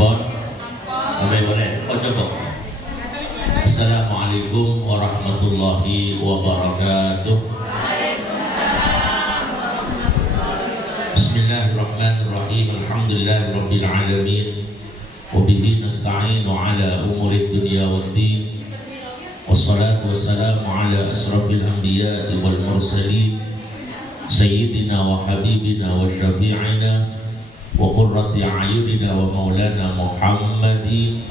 Bon, boleh. Coba. Assalamualaikum warahmatullahi wabarakatuh. Bismillahirrahmanirrahim. Alhamdulillahirabbil alamin. Wa bihi nasta'inu ala umuri dunya waddin. Wassalatu wassalamu ala asrafil anbiya'i wal mursalin. Sayyidina wa habibina wa syafi'ina wa qurrati a'yunina wa maulana Muhammadin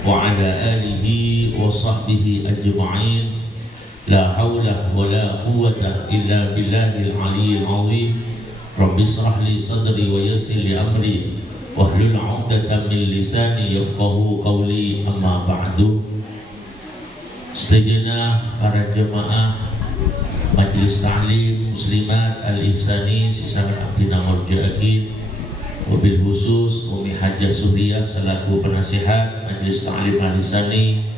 wa ala alihi wa sahbihi ajma'in. La hawla wa la quwwata illa billahil aliyyil azim. Rabbi israh li sadri wa yassir li amri wahlul 'uqdatam min lisani yafqahu qawli, amma ba'du. Sejenak para jemaah Majelis Ta'lim Muslimat Al-Ihsani Sisang Abdina Marja'akin, wabil khusus Umi Hajah Surya selaku penasihat Majelis Ta'lim Al-Ihsani,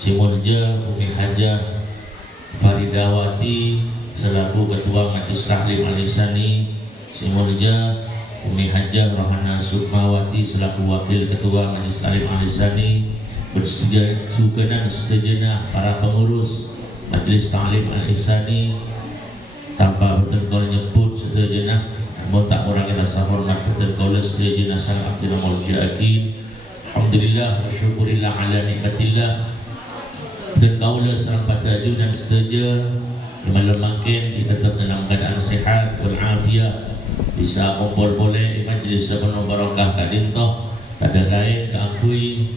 Simulja Umi Hajah Faridawati selaku ketua Majelis Ta'lim Al-Ihsani, Simulja Umi Hajah Rohana Sukmawati selaku wakil ketua Majelis Ta'lim Al-Ihsani, bersetujuan sejenak para pengurus Majelis Ta'lim Al-Ihsani, tanpa berterkol nyebut sejenak namun tak orang yang rasa hormat berterkol sejenak sang Abdina Marja'akin. Alhamdulillah wa syukurillah ala nikmatillah dan kaulah serang pataju dan setuju malam makin kita tetap dalam keadaan sehat walafiat, bisa kumpul boleh di majlis sepenuh barakah kadintoh pada lain keakui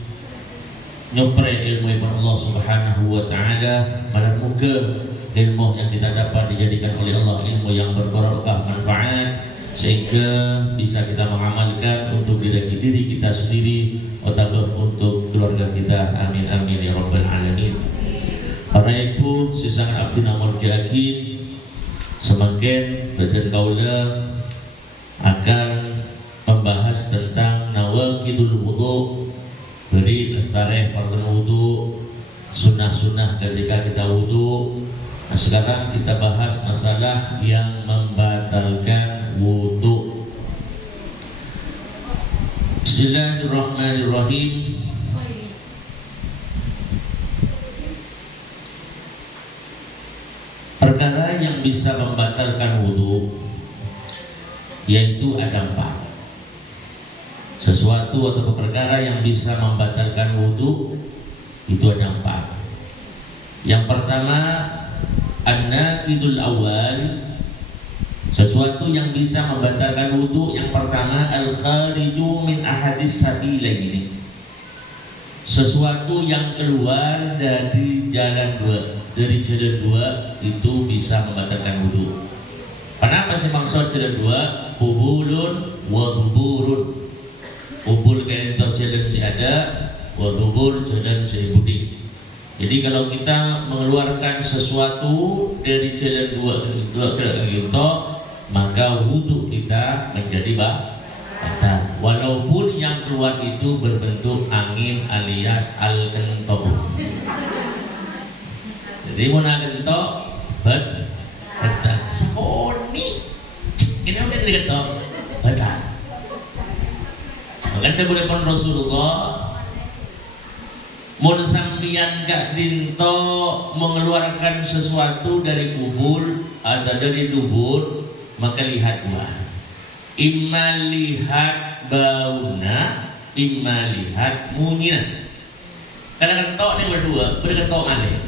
nyopre ilmu Allah Subhanahu wa ta'ala. Pada muka ilmu yang kita dapat dijadikan oleh Allah ilmu yang berbarakah, manfaat, sehingga bisa kita mengamalkan untuk diri kita sendiri atau untuk keluarga kita. Amin amin ya rabbal alamin. Para ibu sisang Abdina Marja'akin, semakin badan kaula akan membahas tentang nawaqidul wudu, dari lestari fardhu wudu, sunnah-sunnah ketika kita wudu. Nah, sekarang kita bahas masalah yang membatalkan wudu. Bismillahirrahmanirrahim. Perkara yang bisa membatalkan wudu yaitu ada 4. Sesuatu atau perkara yang bisa membatalkan wudu itu ada 4. Yang pertama, an-naqidul awal, sesuatu yang bisa membatalkan wudu. Yang pertama, al-khariju min ahadis sabilaini, sesuatu yang keluar dari jalan dua, itu bisa membatalkan wudu. Kenapa sih maksud jalan dua? Qubulun wa dhuburun. Kubul kayak jalan si ada, wadubur jalan si budi. Jadi kalau kita mengeluarkan sesuatu dari jalan dua itu, maka wudhu kita menjadi batal. Walaupun yang keluar itu berbentuk angin alias al-kentok. Jadi mana kentok? Batal. Soni. Ini udah dikentok. Batal. Makanya boleh pun Rasulullah mun sampian gak dinto mengeluarkan sesuatu dari kubur atau dari dubur, maka lihat dua, imma lihat bauna, imma lihat munyian. Karena kentok ini berdua berkentok malih.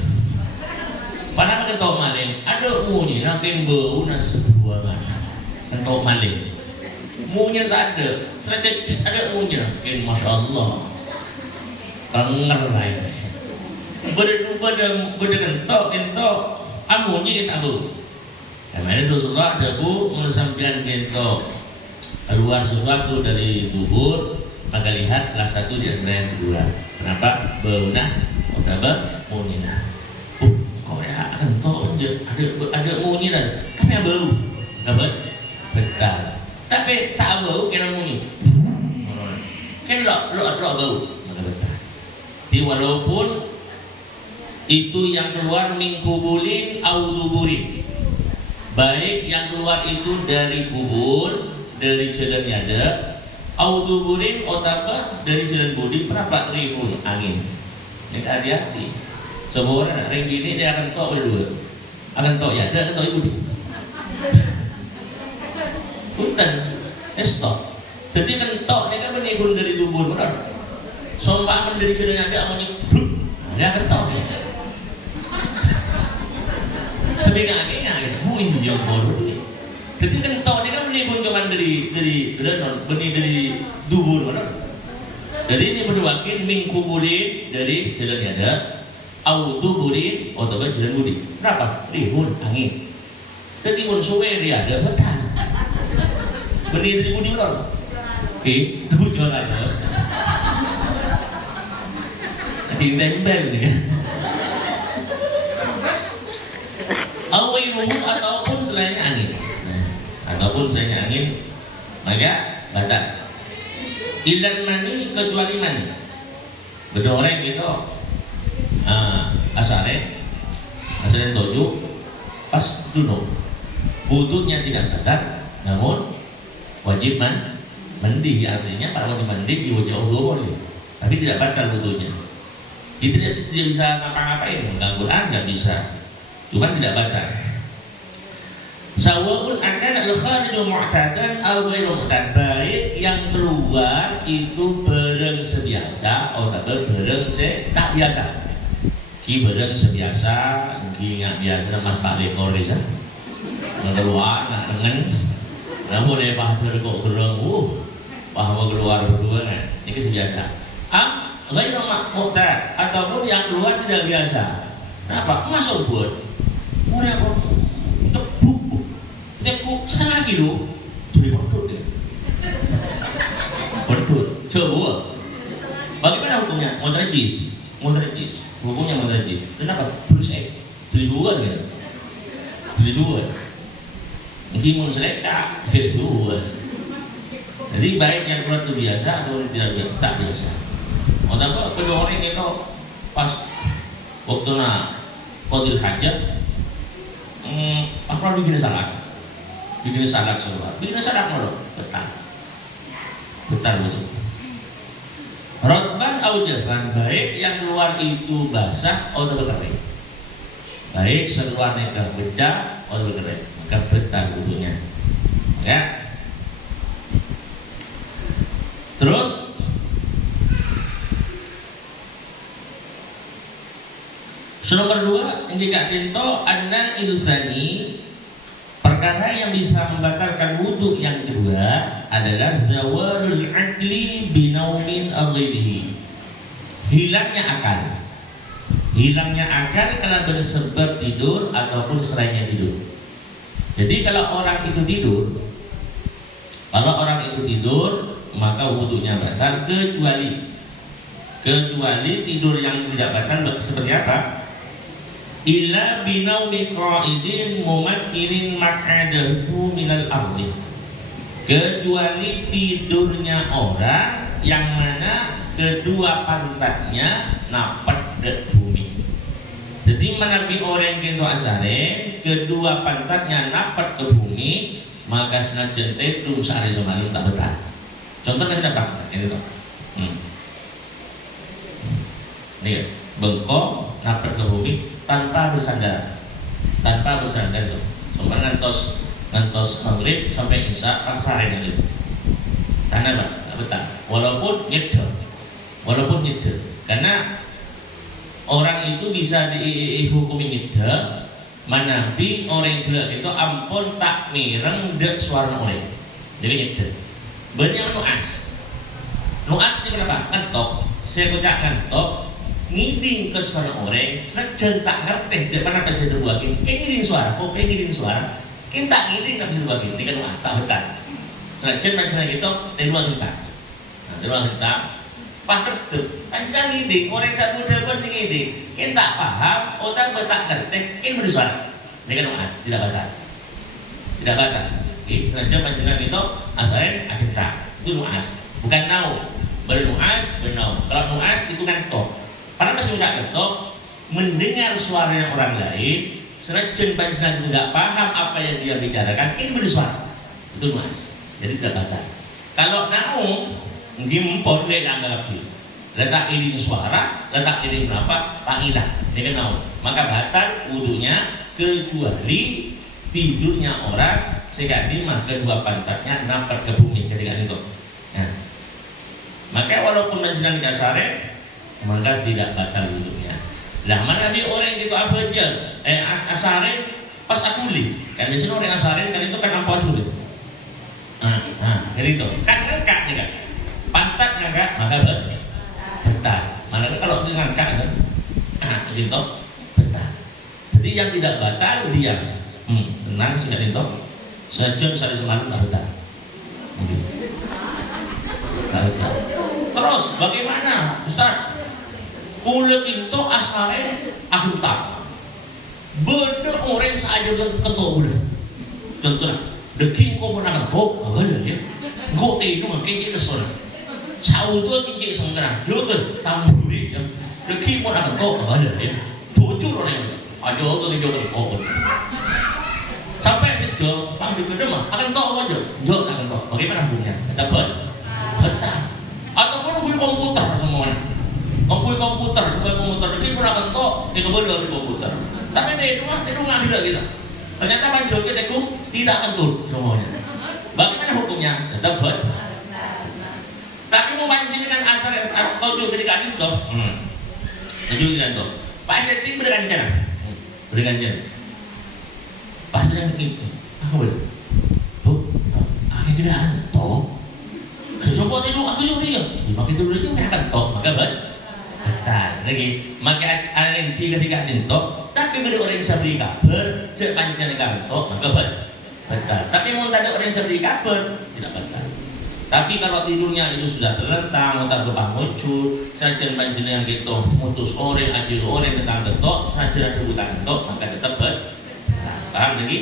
Padahal kentok malih ada munyi, namping bau nas buangan kentok malih. Munya tak ada, saja ada munya. Masya Allah, kenger lain. Berkentok, amunya kita bu. Karena Rasulullah ada bu menyampaikan kentok keluar sesuatu dari bubur, maka lihat salah satu di antara yang kedua. Kenapa? Bauna, kenapa? Munya. Kau ya kentok ada munya, tapi yang bau, dapat betul. Tapi tak bau kena bunyi. Kan lo bau. Jadi walaupun itu yang keluar min kubulin au duburin, baik yang keluar itu dari kubur, dari jalan ada, Auduburin otapa dari jalan budi berapa rihun angin. Ini hati-hati. Semua orang ring gini dia akan tok dulu. Akan tok ya, dia akan tok budi. Punten, stop. Jadi kan tok dia kan menihun dari dubur benar. Sompah dari jalan ada amun dia akan tok ya. Sebegini gitu. Mungkin dia bodoh tu. Jadi kan tok dia kan menihun cuma dari benih dari dubur benar. Jadi ini berwakil mingkubulin dari jalan ada, auduburin atau jalan budi. Berapa? Rihun angin. Jadi mun suwe dia ada betul. Benih dari budi benar. Oke, tujuan atas. Ditempel nih. Awairuhu ataupun selainnya angin. Ataupun selainnya angin, maka batal. Ilan mani kecuali mani. Bedoreng gitu. Asare toju pas dulu. Wudunya tidak batal, namun wajib mandi, artinya para wajib mandi di wajah Allah boleh, tapi tidak batal wudunya. Dia tidak bisa ngapa-ngapain, mengganggu nggak bisa, cuma tidak batal. Sawa'un akan al-khariju mu'tadan atau ghairu mu'tad, baik yang keluar itu bareng sebiasa atau bareng tak biasa. Ki bareng sebiasa, ki nggak biasa, mas pak dekor bisa keluar, nak dengan, namun dia bahadur kok gereng, bahwa keluar berdua kan, ini sebiasa. Ghairu mu'tad ataupun yang keluar tidak biasa. Kenapa? Masuk buat, murah kok. Aku setengah kilo, beri berdut deh. Berdut, coba. Bagaimana hukumnya? Mudrajis. Hukumnya mudrajis. Kenapa? Berusaha. Tujuan ya. Tujuan. Mungkin mau seleka, tujuan. Jadi baik yang keluar itu biasa atau tidak biasa? Tak biasa. Kenapa? Kedua orang itu pas waktu qadil hajat, aku bikin salah. Bikin salat semua, bikin salat mulu, betul betul. Rotban aujaban, baik yang keluar itu basah atau kering, baik seluarnya becah atau kering, maka betul wudunya. Ya. Terus nomor 2 indika tinto anna ilzani. Perkara yang bisa membatalkan wudhu yang kedua adalah zawalul aqli binaumin aghihi. Hilangnya akal karena bersebab tidur ataupun selainnya tidur. Jadi kalau orang itu tidur maka wudhunya batal kecuali tidur yang tidak batal seperti apa? Illa binaumi qa'idin mumakkinin maq'adahu minal ardi, kecuali tidurnya orang yang mana kedua pantatnya napet ke bumi. Jadi menabi orang kento asare kedua pantatnya napet ke bumi, maka senajan tedung sehari semalam tak betah. Contohnya apa? Ini toh. Nih, bengkok napet ke bumi tanpa bersandar tuh. Sampai ngantos maghrib sampai isya sehari itu. Karena apa? Betah. Walaupun nyedot. Karena orang itu bisa dihukumi nyedot, manabi orang gila itu ampun tak mireng dek suara oleh. Jadi nyedot. Banyak nuas ini kenapa? Ngantok. Saya kocak ngantok. Ngiding ke suara orang, sejen tak ngerti di mana bisa dibuatin. Kayak ngiding suara, kita ngiding tak bisa dibuatin. Ini kan tak betul. Sejen macam gitu, teluang kita, pas tertutup. Panjang ngiding, orang yang muda pun ngiding. Kita tak paham, otak betak ngerti, kan bersuara. Ini kan tidak batal. Sejen macam itu, asalnya akhirnya itu nuas, bukan nau. Bernuas, bernau. Kalau nuas itu kan tok. Karena masih tidak ketok mendengar suara orang lain, senajan panjenengan tidak paham apa yang dia bicarakan, ini bersuara itu nuas, jadi tidak batal. Kalau naung gimpor le anggap dia. Letak iring suara, letak iring apa? Pangilah. Dia kan naung. Maka batal wudunya kecuali tidurnya orang sekali mah kedua pantatnya nampak ke bumi ketika itu. Nah, maka walaupun nanjinan kasare, maka tidak batal wudunya. Lah mana dia orang itu apa aja? Asare pas akuli. Kan di sini orang asare kan itu kan apa sulit. Jadi itu kan ngangkat nih kan. Pantat ngangkat maka betal. Maka kalau ngangkat kan, gitu betal. Jadi yang tidak batal dia, tenang sih kan itu. Sejauh sari semalam tak betal. Terus bagaimana Ustaz? Kulit itu asalnya aku tak. Beda orang saja ketua udah. Contohnya, deking kau menang kok, ada ya. Kau tidur makin kita sana. Sawu tu kita sengerang, juga tamu beli. Deking kau menang kok, ada ya. Tujuh orang, aja tu kita kau. Sampai sejauh panggil ke demam, akan tahu aja. Jauh akan tahu. Bagaimana hukumnya? Dapat betul. Ataupun punya komputer semuanya. Mempunyai komputer supaya komputer itu pun akan tahu di kebetulan di komputer. Tapi itu mah gila. Ternyata panjang itu tidak kentut semuanya. Bagaimana hukumnya? Tetap betul. Tapi mau mancing dengan asal atau juga ketika itu, tujuh dengan itu. Pak Setting berikan jalan. Pas dengan itu, aku boleh. Bu, akhirnya toh. Semua tidur aku juga dia. Dipakai tidur itu mereka toh, maka betul lagi. Maka yang tiga nintok, tapi bila orang yang beli kabar, cek panjang kantor, maka betul. Tapi mau tak ada orang yang beli kabar, tidak betul. Tapi kalau tidurnya itu sudah terlentang, otak berpang muncul, saja panjang yang gitu, mutus orang, ajil orang tentang ketok, saja ada hutang ketok, maka tetap betul. Paham lagi?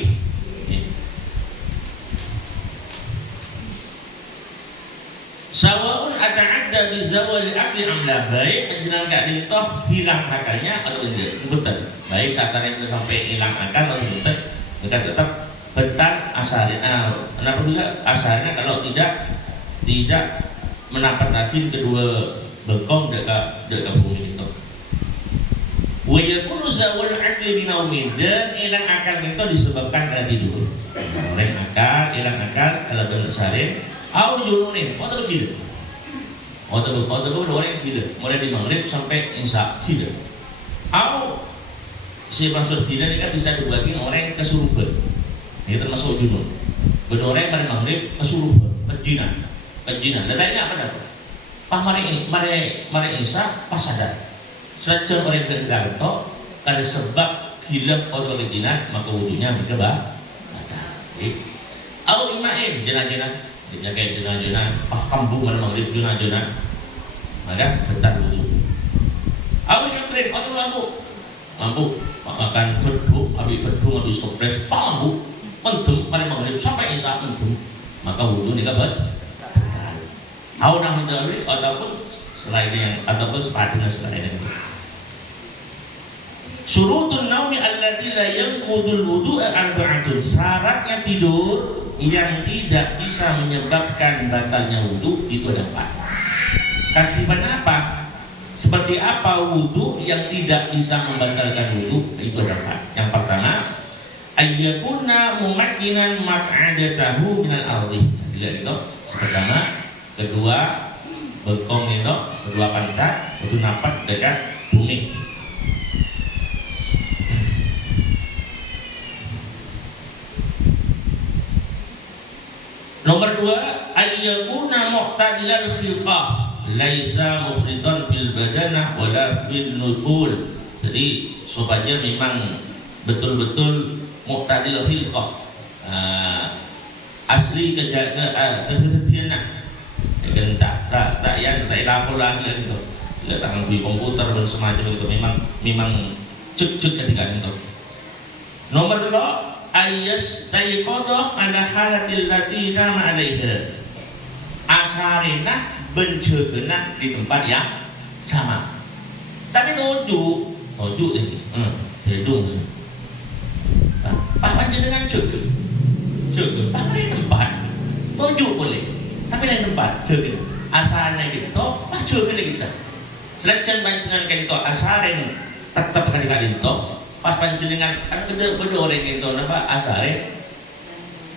Sawaun ata'adda bi zawali aqli amla, baik penjelang keadaan itu hilang akalnya atau tidak. Betul. Baik sasaran itu sampai hilang akal atau tidak, kita tetap betul asalnya. Kenapa juga asalnya kalau tidak menapak lagi kedua bekong dekat bumi itu. Wa yakunu zawal aqli binaumin, dan hilang akal itu disebabkan karena tidur. Hilang akal kalau bersarin au jununin, atau gila. Atau orang gila, mulai di maghrib sampai insya gila. Au si maksud gila ini kan bisa dibagi orang kesurupan. Ini termasuk junun. Benar orang pada maghrib kesurupan, kejinan. Datanya apa dah? Pas mari insya pas sadar. Sejauh orang bergantung kada sebab hilang atau kejinan, maka wudunya berkebah. Au imain jenah-jenah, kayak jenah-jenah, kampung pada maghrib jenah-jenah, maka betul wudu. Au syukrin atau lampu, makan beduk, habis sopres, lampu, mendem pada maghrib sampai isya mendem, maka wudu ni kabar. Au nak mendalui ataupun selainnya, ataupun sepatutnya selainnya. Syurutun naumi allati la yanqudul wudu'a arba'atun. Syaratnya tidur yang tidak bisa menyebabkan batalnya wudu itu ada 4. Keakibat apa? Seperti apa wudu yang tidak bisa membatalkan wudu? Itu ada 4. Yang pertama, ayyakuna mumakkinan maq'adatahu minal ardi. Itu pertama. Kedua, bekong itu, kedua pantat itu napak dekat bumi. Nomor 2, ayyakuna mu'tadilal khilqah, laisa mufritan fil badanah wala fil nuzul. Jadi supaya memang betul-betul mu'tadilal khilqah, asli kejadian tak yang tak lapor lagi gitu. Tidak tangan beli komputer dan semacam itu memang cek ketika itu. Nomor 2, ayas tayqadah ala halatil lati nama alaiha. Asarina bencegenah di tempat yang sama. Tapi tujuh ini. Hidung. Pak panjenengan cek. Pak di tempat. Tujuh boleh. Tapi lain pajoken asane kita pajoken iki selejen panjenengan kento asaren tetep kali kento pas panjenengan kan beda orang kento napa asare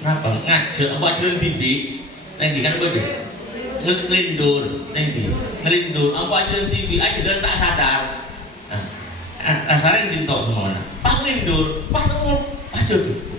napa ngajak apa jalan TV nanti kan beda ngelindur nanti ngelindur apa jalan TV aja dan tak sadar nah asaren kento semuanya pas ngelindur pas pajoken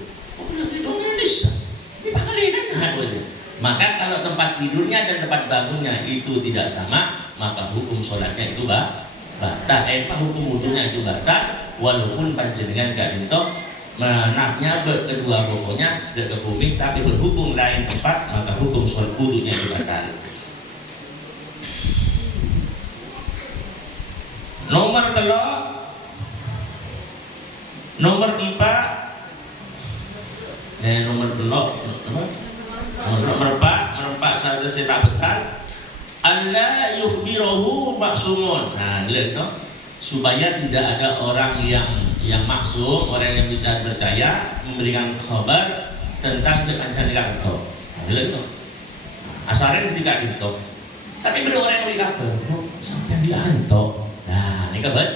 maka kalau tempat tidurnya dan tempat bangunnya itu tidak sama, maka hukum sholatnya itu batal. Hukum wudunya itu batal, walaupun panjenengan gak entok menaknya kedua pokoknya ke bumi, tapi berhubung lain tempat, maka hukum sholat wudunya itu batal. Nomor 4, nomor 4 saja saya tak betul Allah yukhbirahu maksumun. Nah lihat itu supaya tidak ada orang yang maksum, orang yang bisa percaya memberikan kabar tentang jangan kanto. Nah lihat itu asalnya ketika itu tapi beda orang yang beri kabar sampai dia anto. Nah ini kabar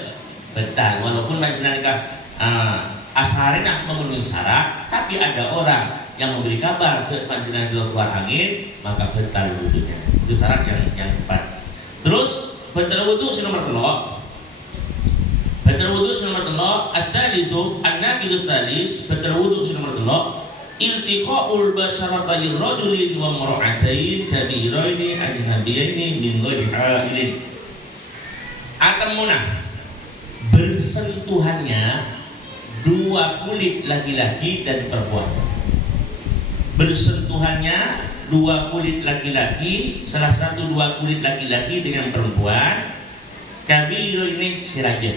betul walaupun panjenengan asalnya memenuhi syarat tapi ada orang yang memberi kabar ke panjenengan di luar angin maka batal wudunya. Itu syarat yang tepat. Terus batal wudu nomor 3. Batal wudu nomor 3 as-salisu an-naqidu salis batal wudu nomor 3 iltiqaul basyarati rajulin wa mar'atain kabiraini ajnabiyaini min ghairi ha'ilin. Akan munah bersentuhannya dua kulit laki-laki dan perempuan. Bersentuhannya dua kulit laki-laki, salah satu dua kulit laki-laki dengan perempuan. Kabiro ini siraja.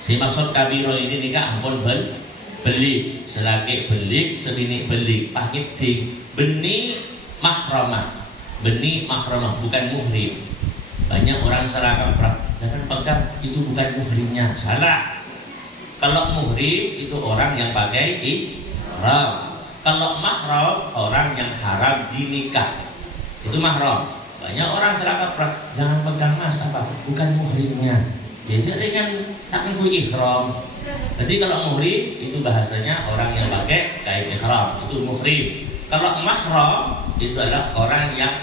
Si maksud kabiro ini nikah ampun beli, selaki beli, sebini beli, pakai ting, benih mahramah, bukan muhrim. Banyak orang salah kaprah, jangan pegang itu bukan muhrimnya, salah. Kalau muhrim itu orang yang pakai ihram. Kalau mahram orang yang haram dinikah itu mahram. Banyak orang salah kaprah, jangan pegang mas apa bukan muhrimnya. Jadi dengan tak mengikuti ihram. Jadi kalau muhrim itu bahasanya orang yang pakai kain ihram itu muhrim. Kalau mahram itu adalah orang yang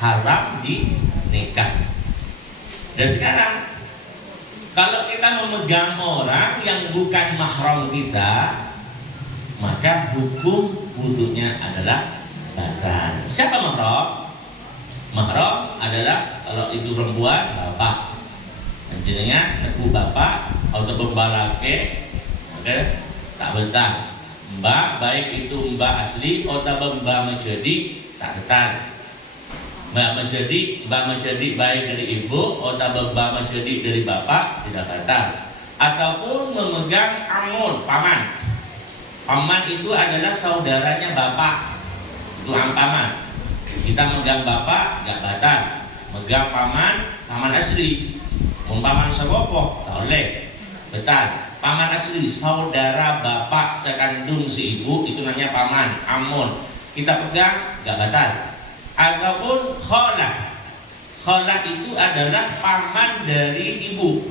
haram dinikah. Dan sekarang kalau kita memegang orang yang bukan mahram kita, maka hukum wudunya adalah batal. Siapa mahram? Mahram adalah kalau itu perempuan bapak, jenengan ibu bapak atau bapak laki, oke, tak betul. Mbak baik itu mbak asli atau mbak menjadi tak betul. Mbak menjadi baik dari ibu atau mbak menjadi dari bapak tidak batal. Ataupun memegang amun paman. Paman itu adalah saudaranya bapak, itu paman. Kita megang bapak nggak batal, megang paman asli. Paman sepopo, tak boleh, betal. Paman asli, saudara bapak sekandung si ibu itu namanya paman, amun. Kita pegang nggak batal. Ataupun kholah itu adalah paman dari ibu.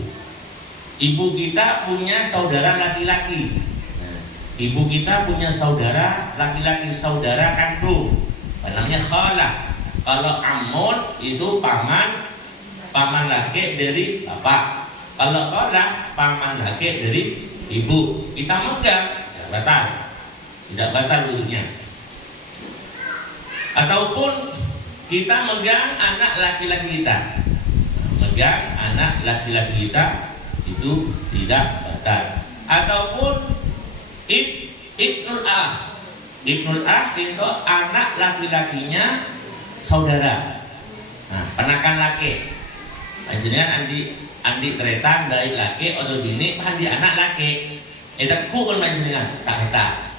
Ibu kita punya saudara laki-laki. Ibu kita punya saudara laki-laki, saudara kandung, namanya khalah. Kalau amun itu paman laki dari bapak. Kalau khalah paman laki dari ibu. Kita megang, ya batal, tidak batal wudunya. Ataupun kita megang anak laki-laki kita, itu tidak batal. Ataupun Ibnul Ah itu anak laki-lakinya saudara. Nah, penakan laki. Panjenengan andi kereta dari laki atau bini, andi anak laki. Itu pun panjenengan tak kata.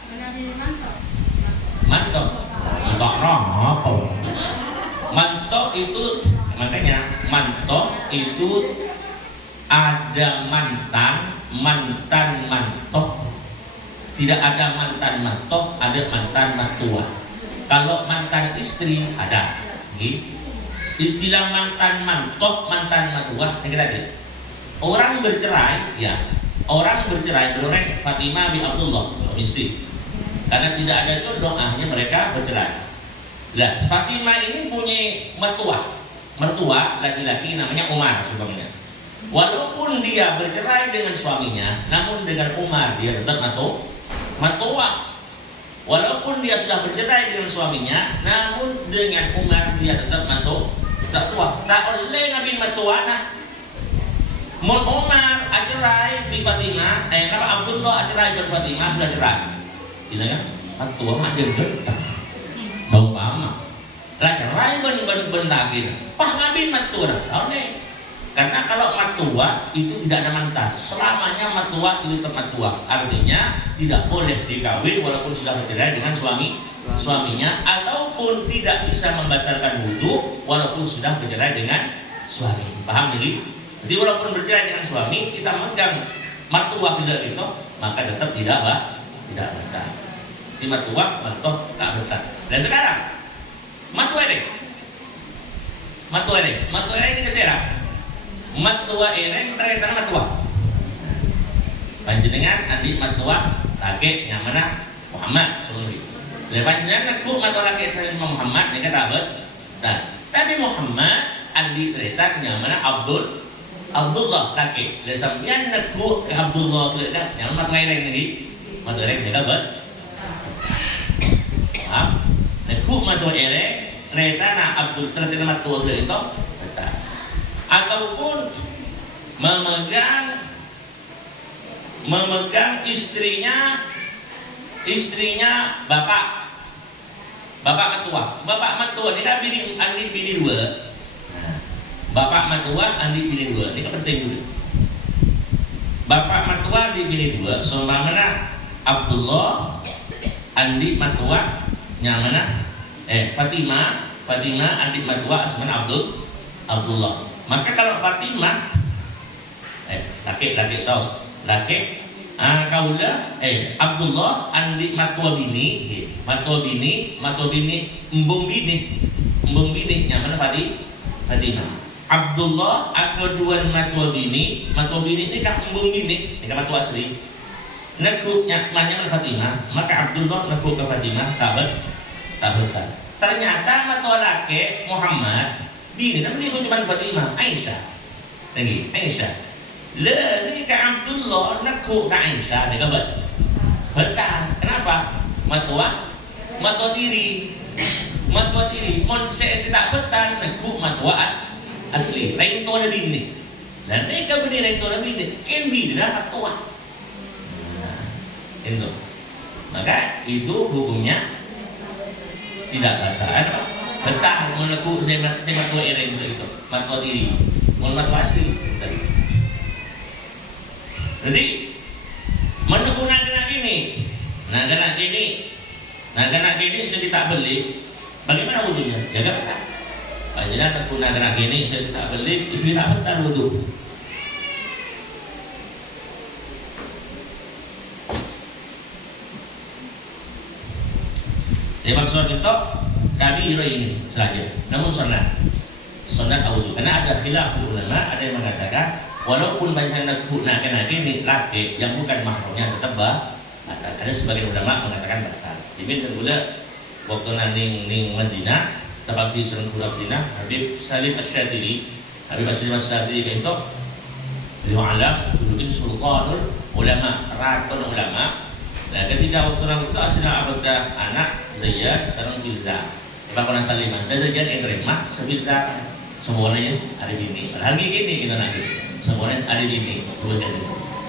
Mantok roh apa? Mantok itu makanya mantok itu ada mantan mantok. Tidak ada mantan mantok, ada mantan matua. Kalau mantan istri ada, Istilah mantan mantok, mantan matuah, ini tadi. Orang bercerai, ya, orang bercerai beroreng Fatimah bin Abdullah, suami istri. Karena tidak ada jodoh, akhirnya mereka bercerai. Nah, Fatimah ini punya mertua laki-laki namanya Umar sebagainya. Walaupun dia bercerai dengan suaminya, namun dengan Umar dia tetap mertua. Walaupun dia sudah bercerai dengan suaminya, namun dengan Umar dia tetap mertua. Tak oleh Nabi mertua. Mun Umar cerai di Fatimah, nama Abdullah cerai di Fatimah sudah cerai. Gitu ya, mertua mah jenggot. Bau pama. Lah cerai ben lagi. Pah Nabi mertua. Oleh. Karena kalau mertua itu tidak ada mantan, selamanya mertua itu tetap mertua. Artinya tidak boleh dikawin walaupun sudah bercerai dengan suaminya, ataupun tidak bisa membatalkan wudu walaupun sudah bercerai dengan suami. Paham jadi? Jadi walaupun bercerai dengan suami, kita megang mertua bila itu, maka tetap tidak batal. Di mertua tak batal. Dan sekarang mertua ini keserah. Matua ereng terkaitan matua. Panjenengan adik matua laki yang mana Muhammad sebenarnya. Dari panjenengan aku matua laki selain Muhammad ini kata abad. Tapi Muhammad adik terkaitan yang mana Abdullah laki. Dari sampian aku ke Abdullah terkaitan yang matua ereng ini. Matua ereng ini abad. Maaf. Aku matua ereng terkaitan Abdul terkaitan matua itu. Ataupun memegang istrinya bapak mertua ini kan andi bini dua. Bapak mertua andi bini dua ini penting dulu. Bapak mertua di bini dua seumpamana Abdullah andi mertua nyamana Fatimah andi mertua asmana Abdullah. Maka kalau Fatimah laki kaula Abdullah andi matua bini embung bini nyaman Fatimah. Abdullah akuduan matua bini ini kan embung bini, ini kan matua asli. Naku nyaman Fatimah, maka Abdullah naku ke Fatimah tak betul. Ternyata matua laki Muhammad bini namanya cuma Fatimah, Aisyah. Lagi, Aisyah. Lari ke Abdullah nak Aisyah, dia kata betul. Kenapa? Matua tiri. Mon saya tak betul nak matua asli. Lain tu ada bini. Dan mereka bini lain tu ada bini. Kan bini dah matua. Itu. Maka itu hukumnya tidak batal. Betah menekuk saya matua ereng itu, matua diri, matua asli. Jadi menekuk nak ini saya tak beli. Bagaimana wudunya? Jaga betah. Jangan menekuk nak ini saya tak beli, itu tak betah wudu. Maksud kita kami ini saja, namun sunat awal. Karena ada khilaf ulama, ada yang mengatakan walaupun banyak nak ini laki yang bukan mahramnya tetap batal. Ada sebagian ulama mengatakan batal. Jadi tergula waktu ning Madinah, tempat di Serangkura Madinah, Habib Salim Asy-Syadzili itu beliau alam julukin Sultanul Ulama, Ratun Ulama. Nah, ketika waktu itu ada anak Zayyad sareng Filza. Bapak Nasaliman, saya Zayyad Endremah, Filza semuanya ada di sini. Padahal gini kita nanti, semuanya ada di sini.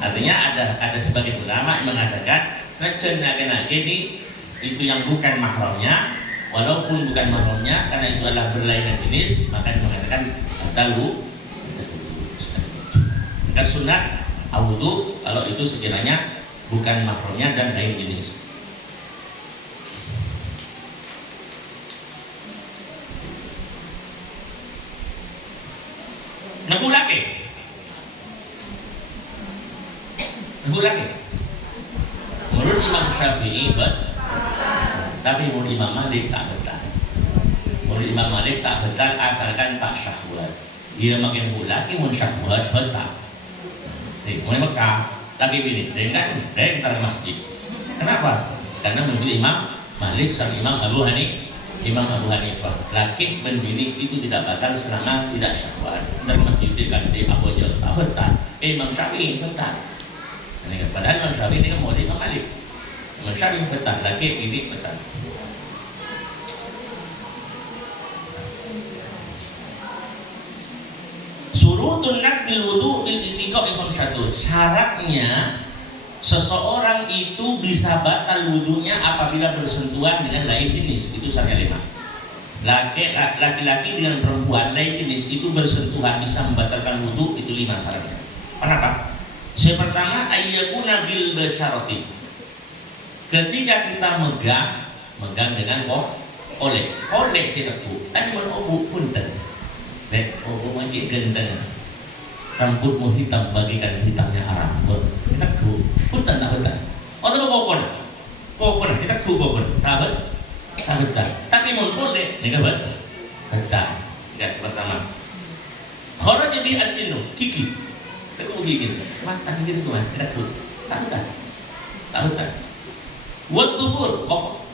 Artinya ada sebagian ulama yang mengatakan sebenarnya ini itu yang bukan mahramnya, walaupun bukan mahramnya karena itu adalah berlainan jenis, maka mengatakan talu. Maka sunat wudu kalau itu sekiranya bukan mahramnya dan lain jenis. Nagu lagi. Menurut Imam Syafi'i tapi menurut Imam Malik tak betul. Menurut Imam Malik tak batal asalkan tak syahwat. Dia makin pula kimun syahwat batal. Mulai Mekah lagi bini, dengan kita masjid. Kenapa? Karena menurut Imam Malik sama Imam Abu Hanifah, laki berdiri itu tidak batal selama tidak syahwat. Dan masjid di Abu Jal tak batal. Imam Syafi'i batal. Padahal Imam Syafi'i ini kan mau Imam Malik. Imam Syafi'i batal, laki ini batal. Surutun nakdil wudu bil itiqa ikon syatun. Syaratnya seseorang itu bisa batal wudunya apabila bersentuhan dengan lain jenis. Itu syaratnya 5. Laki-laki dengan perempuan lain jenis itu bersentuhan bisa membatalkan wudu, itu 5 syaratnya. Kenapa? Yang pertama ayyakuna bil basyarati. Ketika kita megang dengan oleh siraku. Tadi menobu punten. Majik gendeng, rambutmu hitam bagikan hitamnya arang. Kita ku, punten tak betul. Atau kokon, kita ku kokon, tak betul. Tapi mun deh, ni betul. Betul. Ya pertama. Khara jadi asinu, kiki. Kita gigi. Mas tak gitu tuan, kita ku. Tak betul. Wat tufur, pokok.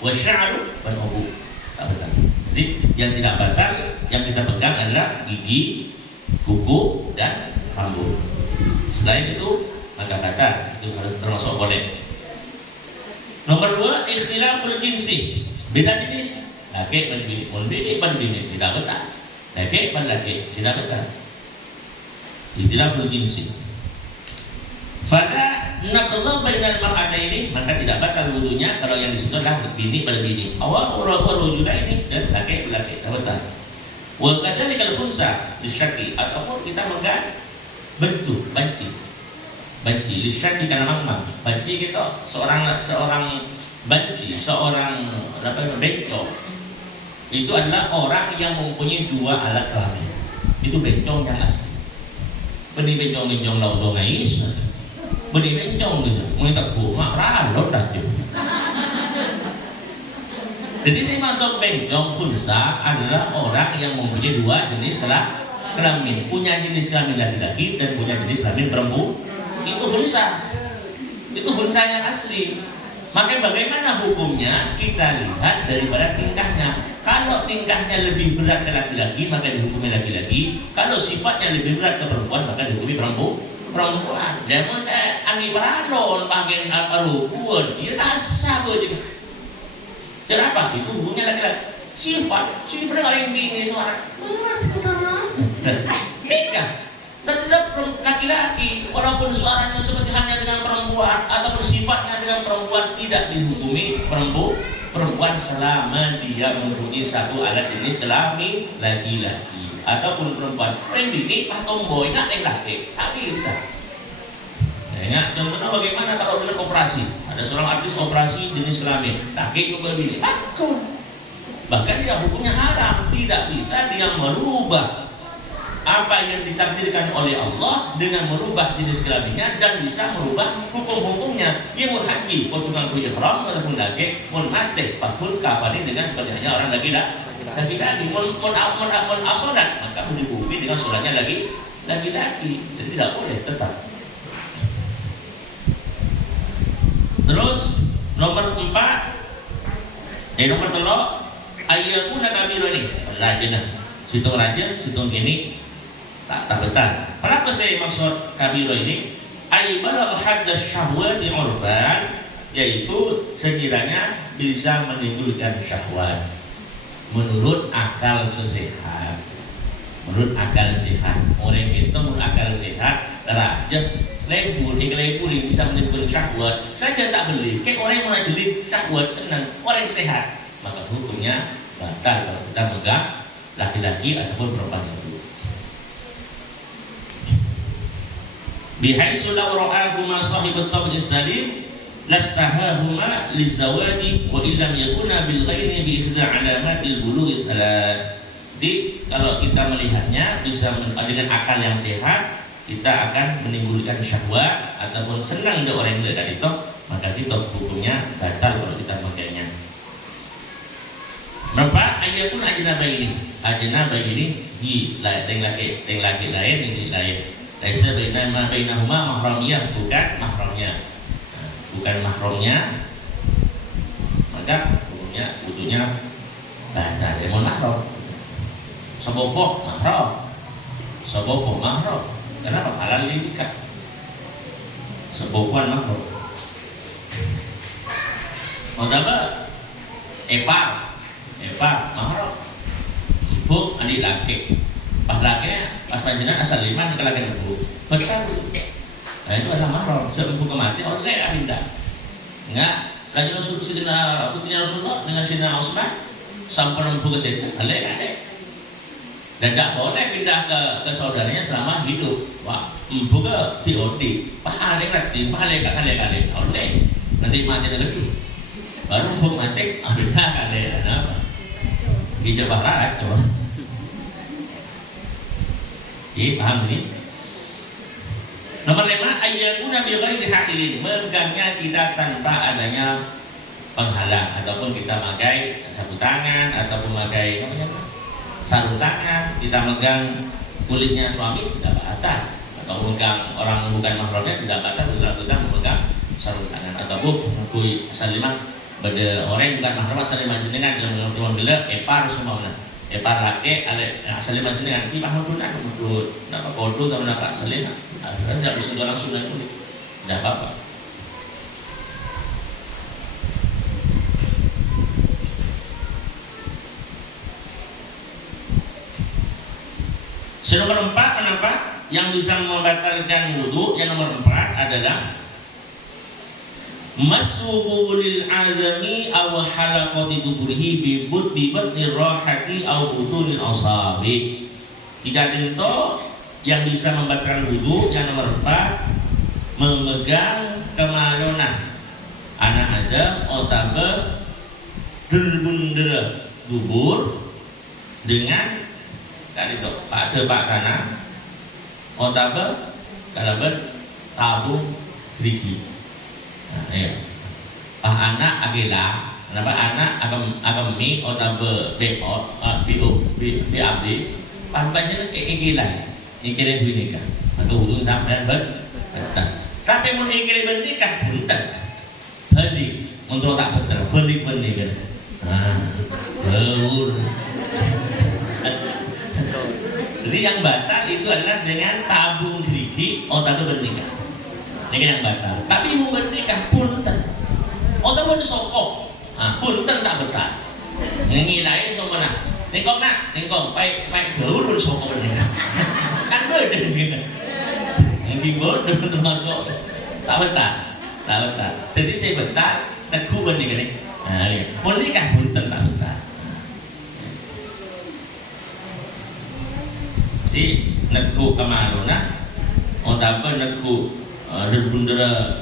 Wa sya'ru ban ubu. Tak betul. Jadi yang tidak batal yang kita pegang adalah gigi, kuku, dan rambut. Selain itu maka kata itu harus termasuk boleh. Nomor 2 ikhtilaful jinsi, beda jenis. Laki dan bini tidak betul. Laki dan laki tidak betul. Ikhtilaful jinsi. Fala naqdha bainal mar'ataini, maka tidak batal wudunya kalau yang di situ adalah bini pada bini. Awal wujudnya ini dan laki tidak batal. Wa kadzalika al-khunsa lisyaki, ataupun kita megang banci lisyaki karena mangmang. Banci kita seorang banci, seorang bencong. Itu adalah orang yang mempunyai 2 alat kelamin. Itu bencong yang asli. Bencong langsung ngais. Beri bencong gitu, mau tak bunga, ralot aja. Jadi si masuk bencong khunsa adalah orang yang mempunyai 2 jenis kelamin, punya jenis kelamin laki-laki dan punya jenis kelamin perempuan. Itu khunsa yang asli. Maka bagaimana hukumnya? Kita lihat daripada tingkahnya. Kalau tingkahnya lebih berat ke laki-laki, maka dihukumi laki-laki. Kalau sifatnya lebih berat ke perempuan, maka dihukumi perempuan. Dan pun saya ambil balon bagian arupun, itu rasa juga. Kenapa? Itu hubungnya laki-laki. Sifat orang bini suara. Masih ketemu. Nikah. Tetap laki-laki, walaupun suaranya seperti hanya dengan perempuan ataupun sifatnya dengan perempuan, tidak dihukumi perempuan selama dia mempunyai 1 alat jenis kelamin laki-laki. Ataupun perempuan, bini atau tomboy, nggak laki, tak bisa. Ya, contohnya bagaimana kalau dalam operasi, ada seorang artis operasi jenis kelamin laki juga bini, takut. Bahkan dia hukumnya haram, tidak bisa dia merubah apa yang ditakdirkan oleh Allah dengan merubah jenis kelaminnya dan bisa merubah hukum-hukumnya. Dia mau haji, potongan kulit ihram ataupun laki, mau mati, pakul kafarin dengan seperti hanya orang laki-laki, mau asolat, maka dihukumi dengan solatnya laki-laki. Jadi tidak boleh tetap. Terus nomor 4, nomor 3, ayyakuna kabira nih, rajin, situng rajin, situng ini tak betul. Kenapa saya maksud kabira ini? Ayybalagh haddas syahwati urfan, yaitu sekiranya bisa menimbulkan syahwat menurut akal sehat. Orang itu menurut akal sehat raja lebur bisa menimbulkan syahwat. Saya tak beli. Kayak orang yang mau jadi syahwat senang, orang sehat, maka hukumnya batal kalau kita megang laki-laki ataupun perempuan itu. Bihaitsu law ra'ahuma sahibut tab'i salim lastahahuma lizawaji wa illam yakuna bil ghairi bi ihda alamatil bulughi thalath. Jadi kalau kita melihatnya bisa dengan akal yang sehat, kita akan menimbulkan syahwat ataupun senang dengan orang yang tidak itu, maka itu hukumnya batal kalau kita pakainya. Berapa ayat pun ajnaba ini di lain laki lain ini lain. Laisa bainahuma mahramiyah, bukan mahramnya. Bukan mahramnya. Maka butuhnya batal lemon mahram. Sabopo mahram. Sabopo mahram. Kenapa halal nikah? Sabopoan mahram. Modal Epar mahram. Ibu adik laki. Pas panjenengan asal lima ke laki ibu. Betul. Nah itu adalah mahram. Sebab ibu kemati oleh adinda. Enggak. Lagi Sidina Rasulullah dengan Sidina Utsman sampai nempuh ke situ. Alek. Dan tidak boleh pindah ke saudaranya selama hidup. Wah, empuh ke TOD. Pahalek nanti, pahalek kali. Oleh. Nanti mati lagi. Baru empuh mati, pindah kali. Kenapa? Hijau barat, coba. Iya, paham ini? Nomor 5, ayyakuna bi ghairi haqilin, megangnya kita tanpa adanya penghalang, ataupun kita pakai sapu tangan ataupun pakai sarung tangan, kita megang kulitnya suami tidak batal, atau megang orang bukan mahramnya tidak batal kita memegang sarung tangan, ataupun kui salimah pada orang bukan mahram salimah jenengan dalam tuan bila epar semua epar laki ale salimah jenengan ki mahram pun nak kodo atau nak salimah kan tidak bisa langsung dan kulit tidak apa-apa. Nomor 4 kenapa yang bisa membatalkan wudu? Yang nomor 4 adalah masubulil azami aw halaqati duburihi bi batni rahati aw butunil asabi. Tiga dinto yang bisa membatalkan wudu. Yang nomor 4 memegang kemayonah anak Adam otabe terbundera dubur dengan kali itu pak kanan otabe kalaban tabung gerigi. Nah, ya. Pak anak agila kenapa anak agam mi otabe BAB panjangnya ikire nikah atau hubung sampai betul. Tapi mun ikire nikah punten beli untuk tak betul beli kan. Nah, jadi yang batal itu adalah dengan tabung gerigi otak bernikah. Ini yang batal. Tapi mau bernikah punten. Otak pun sokok. Punten tak batal. Ngilai sama nak. Nengkong baik gaul pun sokok bernikah. Kan beda gitu. Yang bodoh termasuk tak batal. Jadi saya batal, nak ku bernikah ni. Mau nikah punten tak batal. Jadi negku kamaruna, otapan negku berbundara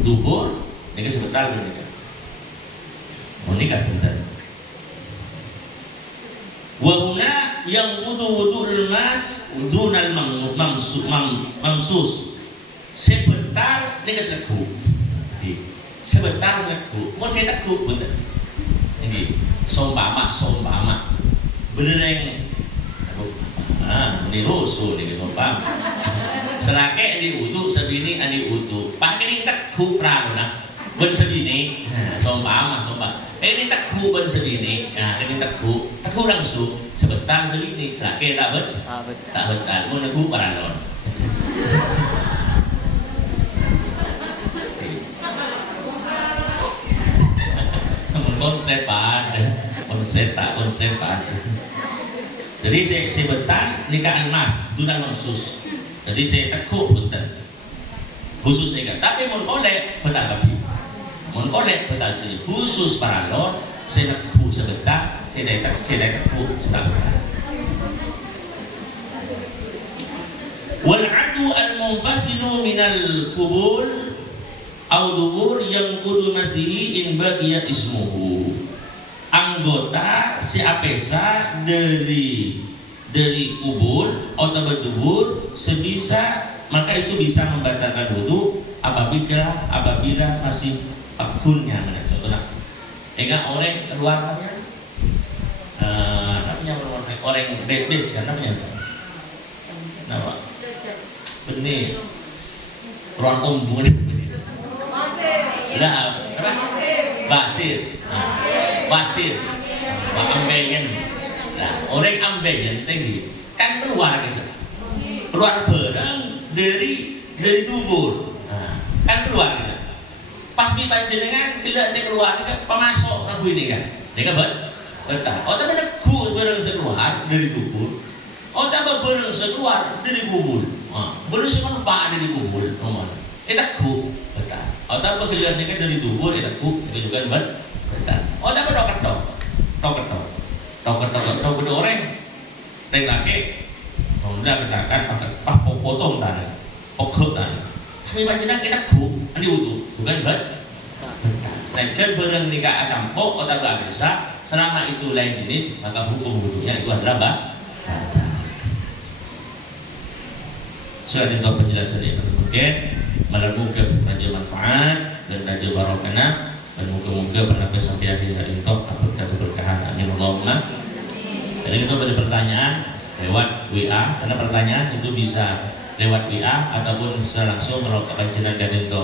dubur, ini sebentar bernikah. Menikah bentar. Wahuna yang wudu lemas, wudu nal mamsus. Sebentar ini kesekku. Sebentar sekku. Mau saya tak ku bentar. Ini sompama. Bener yang ini rusuh ni sompam. Selake di utu sebini adi utu. Pakai ni tak kupra na. Ben sebini sompam. Ini tak ku ben sebini. Nah, ini tak ku langsung sebentar sebini. Selake tak betal. Mun aku paralon. Konsepan. Jadi saya betal nikahan mas, dunan maksus. Jadi saya tekuk betul. Khusus nikah. Tapi mun boleh betal tapi. Mun boleh betal sini. Khusus paralon, saya tekuk sebentar, saya tekuk sebentar. Wal adu al munfasilu minal kubul au dubur yang kudu nasihi in bagiyat ismuhu. Anggota si apesa dari kubur atau berdubur sebisa maka itu bisa membatalkan wudu apabila masih akunnya contohnya enggak orang keluarnya namanya orang bebes kan namanya nama benih ruang umbun nah basir ambeien nah orang ambeien tinggi kan keluar barang dari dubur kan keluar pas di panjenengan tidak saya keluar kan pemasok rabu ini kan dia kan betul tapi neku barang keluar dari dubur tambah barang keluar dari kubur barang sekeluar dari kubur ku betul tambah keluarnya dari dubur ku itu juga betul tambah doket orang laki udah katakan pak potong tadi pokok tadi tapi panjenengan kita ku andi utuh juga betul sejen bareng nikah campur atau gak bisa selama itu lain jenis maka hukum-hukumnya itu adalah sudah itu penjelasan yang mungkin moga raja manfaat dan raja barokah dan moga pernah sampai akhir hari itu apa keberkahan amin Allahumma. Jadi kita ada pertanyaan lewat WA karena pertanyaan itu bisa lewat WA ataupun secara langsung kalau panjenengan dan itu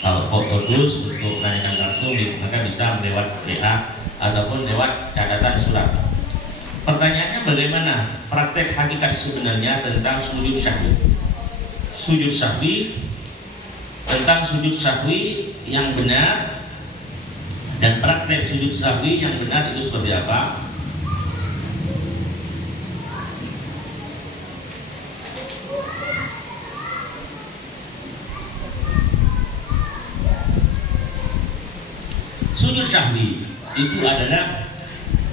kalau foto terus untuk menanyakan kartu maka bisa lewat WA ataupun lewat catatan surat. Pertanyaannya bagaimana praktek hakikat sebenarnya tentang sujud sahwi? Sujud sahwi tentang sujud sahwi yang benar dan praktek sujud sahwi yang benar itu seperti apa? Sujud sahwi itu adalah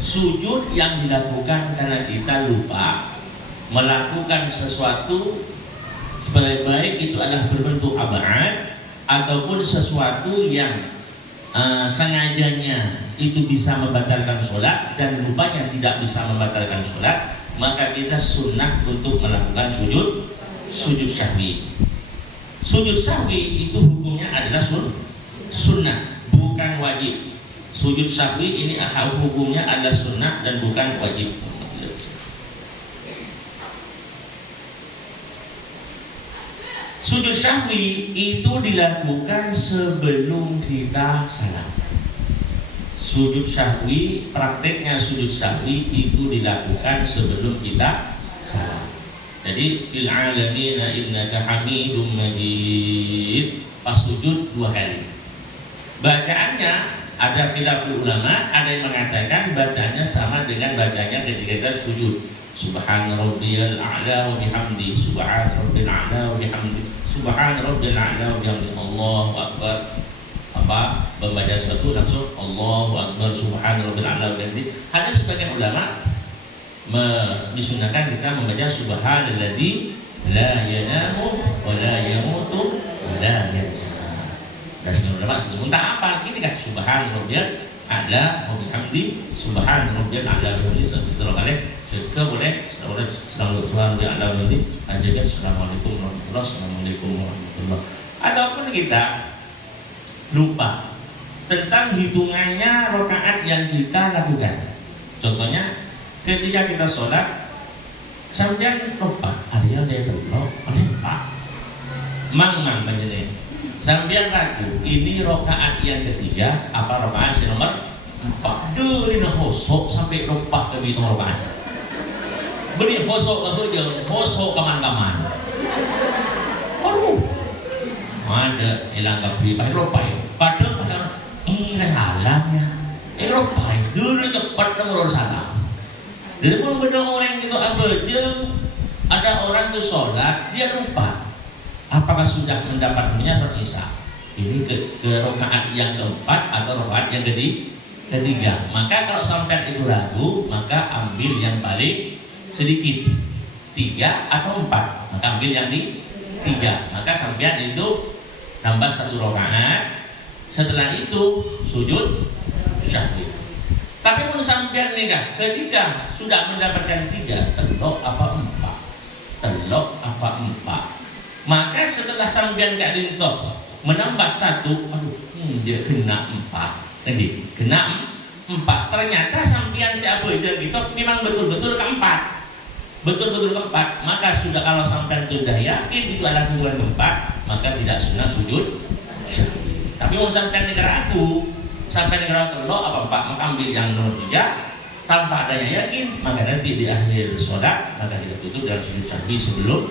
sujud yang dilakukan karena kita lupa melakukan sesuatu, baik itu adalah berbentuk abad ataupun sesuatu yang sengajanya itu bisa membatalkan sholat dan lupanya tidak bisa membatalkan sholat, maka kita sunnah untuk melakukan sujud sahwi. Sujud sahwi itu hukumnya adalah sunnah, bukan wajib. Sujud sahwi ini hukumnya adalah sunnah dan bukan wajib. Sujud sahwi itu dilakukan sebelum kita salam. Sujud sahwi, prakteknya sujud sahwi itu dilakukan sebelum kita salam. Jadi fil alamina innaka hamidum majid, pas sujud 2 kali. Bacaannya ada khilaful ulama, ada yang mengatakan bacanya sama dengan bacanya ketika kita sujud. Subhan rabbiyal a'la wa bihamdi, subhan rabbil a'la wa bihamdi, subhan rabbil a'la wa bihamdi, Allahu akbar. Membaca sesuatu langsung Allahu akbar, subhan rabbil a'la wa bihamdi. Ada sebagian ulama disunahkan kita membaca subhanalladzi la yanamu wa la yamutu wa la yansa. Dan sebenarnya ulama minta apa? Ini kan subhan rabbiyal a'la wa bihamdi, subhan rabbiyal a'la wa bihamdi. Setelah kali kita boleh subhan rabbiyal a'la wa bihamdi aja. Assalamualaikum warahmatullahi. Ataupun kita lupa tentang hitungannya rakaat yang kita lakukan. Contohnya ketika kita sholat sampai lupa ada yang belum ada mang begini sampai ragu ini rakaat yang ketiga apa rakaat yang nomor 4 dari hosok sampai lupa ke hitung rakaat beri hosok ke jangan hosok kaman-kaman ada hilang kapi pakai lupa padahal ini salam ya lupa dulu cepat nomor salam. Jadi pun beda orang gitu ada orang itu sholat dia lupa apakah sudah mendapatkannya sholat isya ini ke rakaat yang keempat atau rakaat yang ketiga. Maka kalau sampai itu ragu maka ambil yang paling sedikit 3 atau 4, maka ambil yang di 3. Maka sampai itu tambah 1 rakaat, setelah itu sujud sahwi. Tapi pun sampean nikah ketika sudah mendapatkan 3 telok apa 4 maka setelah sampean gak lintoh menambah 1 dia kena 4 tadi kena empat, ternyata sampian si Abu Jahal itu memang betul-betul keempat, betul-betul keempat. Maka sudah kalau sampai sudah yakin itu adalah tujuan keempat, maka tidak sunnah sujud syahwi. Tapi mau sampai negara aku, sampai negara telok apa empat, maka ambil yang nomor 3 tanpa adanya yakin, maka nanti di akhir sholat maka kita tutup dengan sujud syahwi sebelum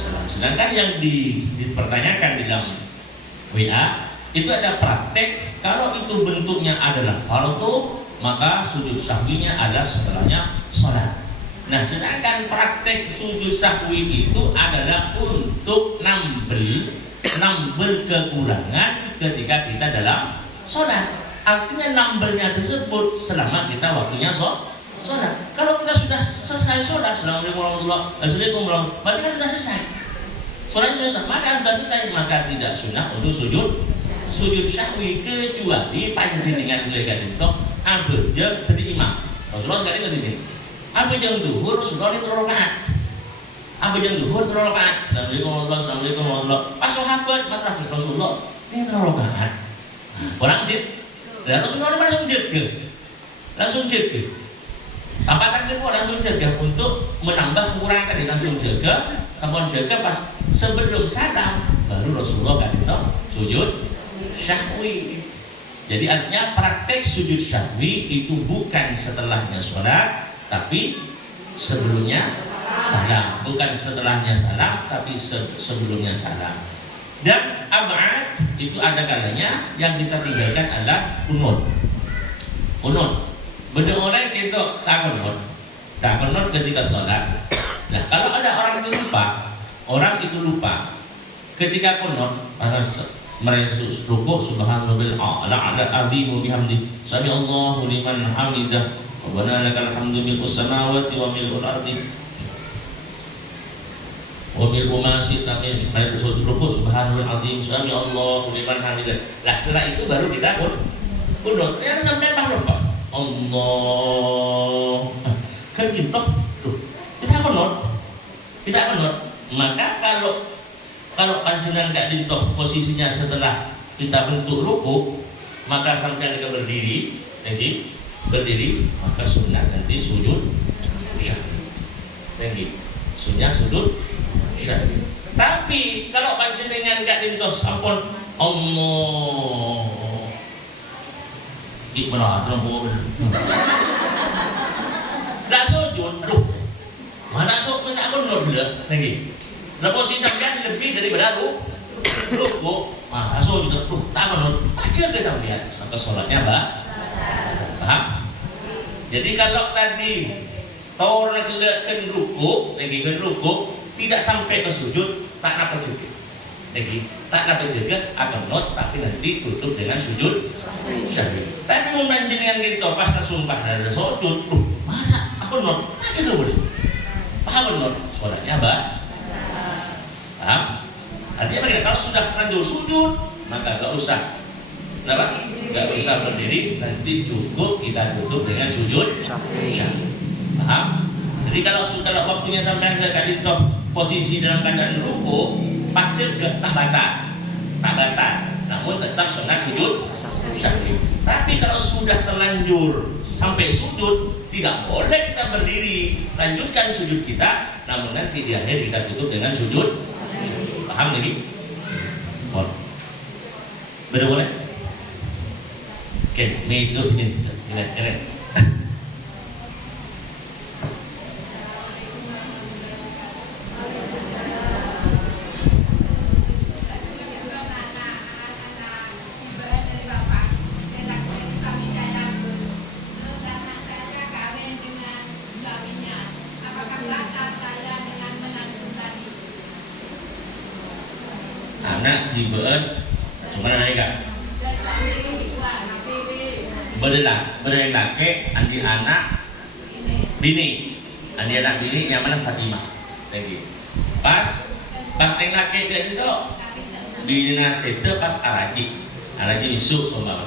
salam. Sedangkan yang dipertanyakan di dalam WA itu ada praktek kalau itu bentuknya adalah fardu, maka sujud sahwinya adalah setelahnya sholat. Nah, sedangkan praktek sujud sahwi itu adalah untuk nambel kekurangan ketika kita dalam sholat. Artinya nambelnya tersebut selama kita waktunya sholat. Kalau kita sudah selesai sholat, Assalamualaikum warahmatullahi wabarakatuh, berarti kan sudah selesai. Sholatnya selesai, maka sudah selesai, maka tidak sunnah untuk sujud syahwi, kecuali panjenengan mereka itu abjad dari imam. Rasulullah sekali begini, abjad duhur Rasulullah itu rakaat, abjad duhur itu rakaat. Assalamualaikum warahmatullahi. Pas sahabat matra Rasulullah ini rakaat. Orang sih, dan Rasulullah langsung jaga. Apa takdir pun langsung jaga untuk menambah kekurangan tadi, langsung jaga. Kapan jaga pas sebelum salam baru Rasulullah kan itu sujud syahwi. Jadi artinya praktek sujud syahwi itu bukan setelahnya sholat, tapi sebelumnya salam. Bukan setelahnya salam, tapi sebelumnya salam. Dan ab'ad itu ada kalanya yang kita tinggalkan adalah kunut. Benda orang itu tak kunut ketika sholat. Nah, kalau ada orang itu lupa ketika kunut, mereka rukuk subhanallah ala azimu bihamdi sami Allahu liman hamidah wa lakal hamdu mil'us samawati wa mil'ul ardi wa mil'u ma syi'ta min mereka rukuk subhanallah azim sami Allahu liman hamidah. Nah, setelah itu baru kita kunut. Ya sampai lupa Allah kan gitu kita kunut. Maka kalau panjenengan tidak dintoh posisinya setelah kita bentuk rukuk, maka sampai kita berdiri, maka sunnah nanti sujud syahwi. Sunnah sujud syahwi. Tapi kalau panjenengan tidak dintoh sampun Allah ikmana tidak sujud, aduh mana sok minta kunut lagi. Nah, posisi sampean lebih daripada rukuk, langsung juga tak kunut, aja ke sampean, maka sholatnya paham? Jadi kalau tadi orang ke rukuk, tidak sampai ke sujud, tak napa juga. Lagi tak napa juga akan not, tapi nanti tutup dengan sujud syahwi. Tapi membandingkan kita pas tersumpah dari sujud, mana aku not, aja gak boleh. Paham not, sholatnya paham? Artinya bagaimana? Kalau sudah lanjut sujud, maka gak usah berdiri, nanti cukup kita tutup dengan sujud syahwi. Paham? Jadi kalau sudah waktunya sampai tadi posisi dalam keadaan rukuk, pasti tak batal, namun tetap sunat sujud syahwi. Tapi kalau sudah terlanjur sampai sujud, tidak boleh kita berdiri, lanjutkan sujud kita, namun nanti di akhir kita tutup dengan sujud. Paham ini? Benar boleh? Oke, mesut ini. Anak dibeen cuma naik kan berdeng laki andi anak bini yang mana Fatimah lagi pas neng laki dia itu bini nasib pas araji isu sombong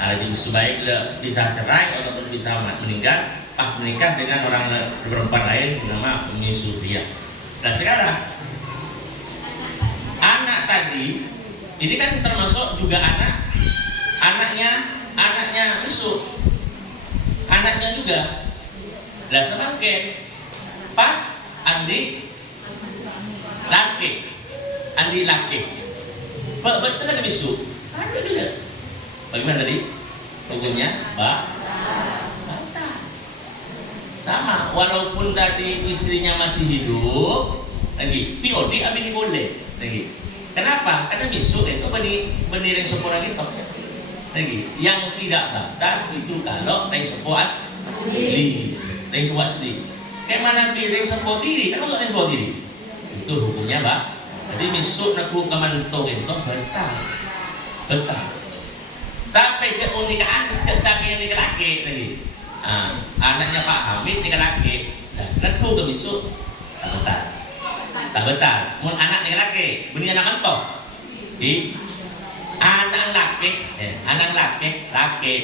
araji isu baik bisa cerai ataupun bisa meninggal pas menikah dengan orang perempuan lain bernama Umi Sufia. Nah sekarang anak tadi ini kan termasuk juga anaknya Yusuf. anaknya juga. Lah semakin pas Andi laki. Betul kan bisu? Ada dia. Bagaimana tadi? Hukumnya batal. Sama, walaupun tadi istrinya masih hidup, lagi tiodi abini boleh lagi. Kenapa? Karena bisu itu benih yang sempurna itu. Lagi, yang tidak batal itu kalau tadi sepo asli. Kayak mana piring sepo tiri? Kan maksudnya sepo tiri? Itu hukumnya jadi misuk naku kamanto itu batal. Tapi cek unikan cek saking nikah laki tadi. Anaknya Pak Hamid nikah laki. Nah, naku ke misuk tak betal. Mun anak nikah laki, benih anak mantok. Di anak laki.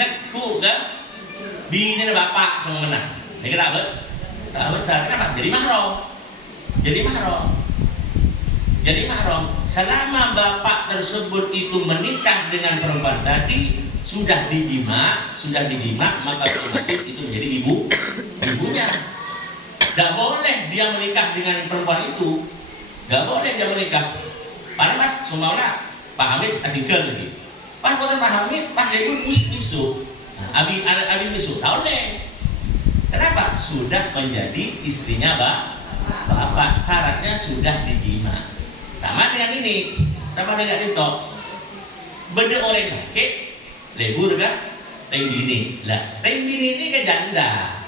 Naku ke bini bapak sama mana? Nikah tak betal. Kenapa? Jadi mahram. Selama bapak tersebut itu menikah dengan perempuan tadi sudah dijima, maka otomatis itu menjadi ibunya. Tidak boleh dia menikah dengan perempuan itu. Tidak boleh dia menikah. Padahal pas semuanya Pak Hamid artikel lagi. Pas bukan Pak Hamid, pas dia pun misu. Abi misu. Tak boleh. Kenapa? Sudah menjadi istrinya bapak. Syaratnya sudah dijima. Sama dengan ini, sama dengan itu. Beda orang laki, lebur kan? Lain bini. Lah, lain bini ini ke janda.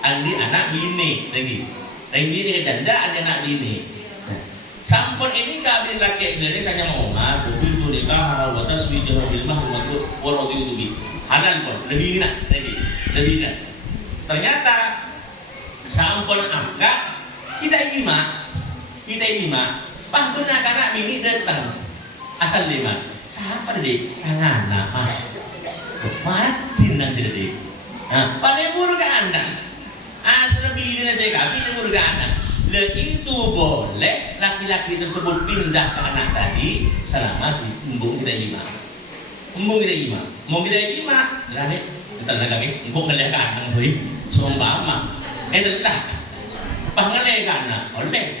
Andi anak bini lagi. Lain bini ke janda, andi anak bini. Sampun ini kabin laki ini saya mau ngomong, betul nikah halal batas video filmah rumah itu walau YouTube. Halal pun lebih nak lagi, lebih nak. Ternyata sampun angka kita ima. Pas benar anak bini datang asal lima. Siapa dek? Tangan mas. Mati nanti dek. Paling buruk anak. Asal bini saya kami buruk anak. Itu boleh laki-laki tersebut pindah ke anak tadi selama embung kita ima. Mau kita ima, lari. Entar lagi, embung ngelihat ke anak tuh, seumpama. Entah. Panggilnya ke anak, oleh.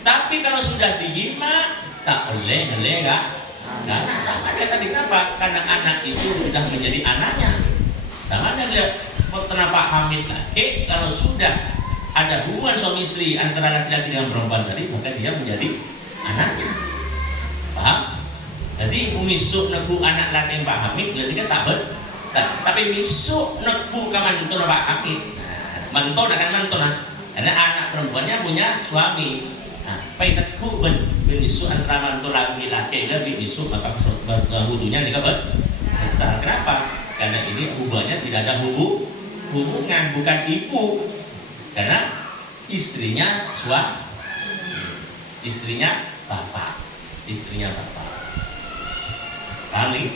Tapi kalau sudah dijima, tak boleh ngelega. Karena sama dia tadi kenapa? Karena anak itu sudah menjadi anaknya. Sama dia kenapa Hamid laki? Kalau sudah ada hubungan suami istri antara laki-laki dengan perempuan tadi, maka dia menjadi anaknya. Paham? Jadi misuk nebu anak laki Pak Hamid, jadi kan tak ber. Tapi misuk nebu kamanton Pak Hamid. Manton akan manton. Karena anak perempuannya punya suami. Paitku benisu antara mantu laki-laki dan benisu maka butuhnya nikah batal. Kenapa? Karena ini hubungannya tidak ada hubungan, bukan ibu. Karena istrinya bapak. Paham nih?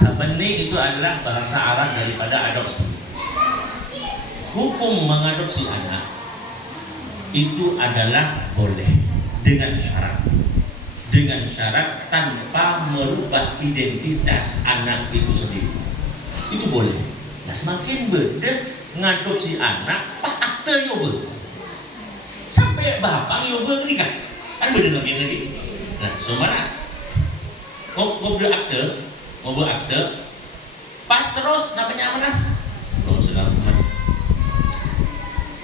Tabanni itu adalah bahasa Arab daripada adopsi. Hukum mengadopsi anak itu adalah boleh dengan syarat tanpa merubah identitas anak itu sendiri. Itu boleh. Nah, semakin beda ngadopsi anak, pak akte yoga. Sampai bapak yoga nikah, kan beda lagi. Nah, semana ngobrol akte, pas terus namanya mana?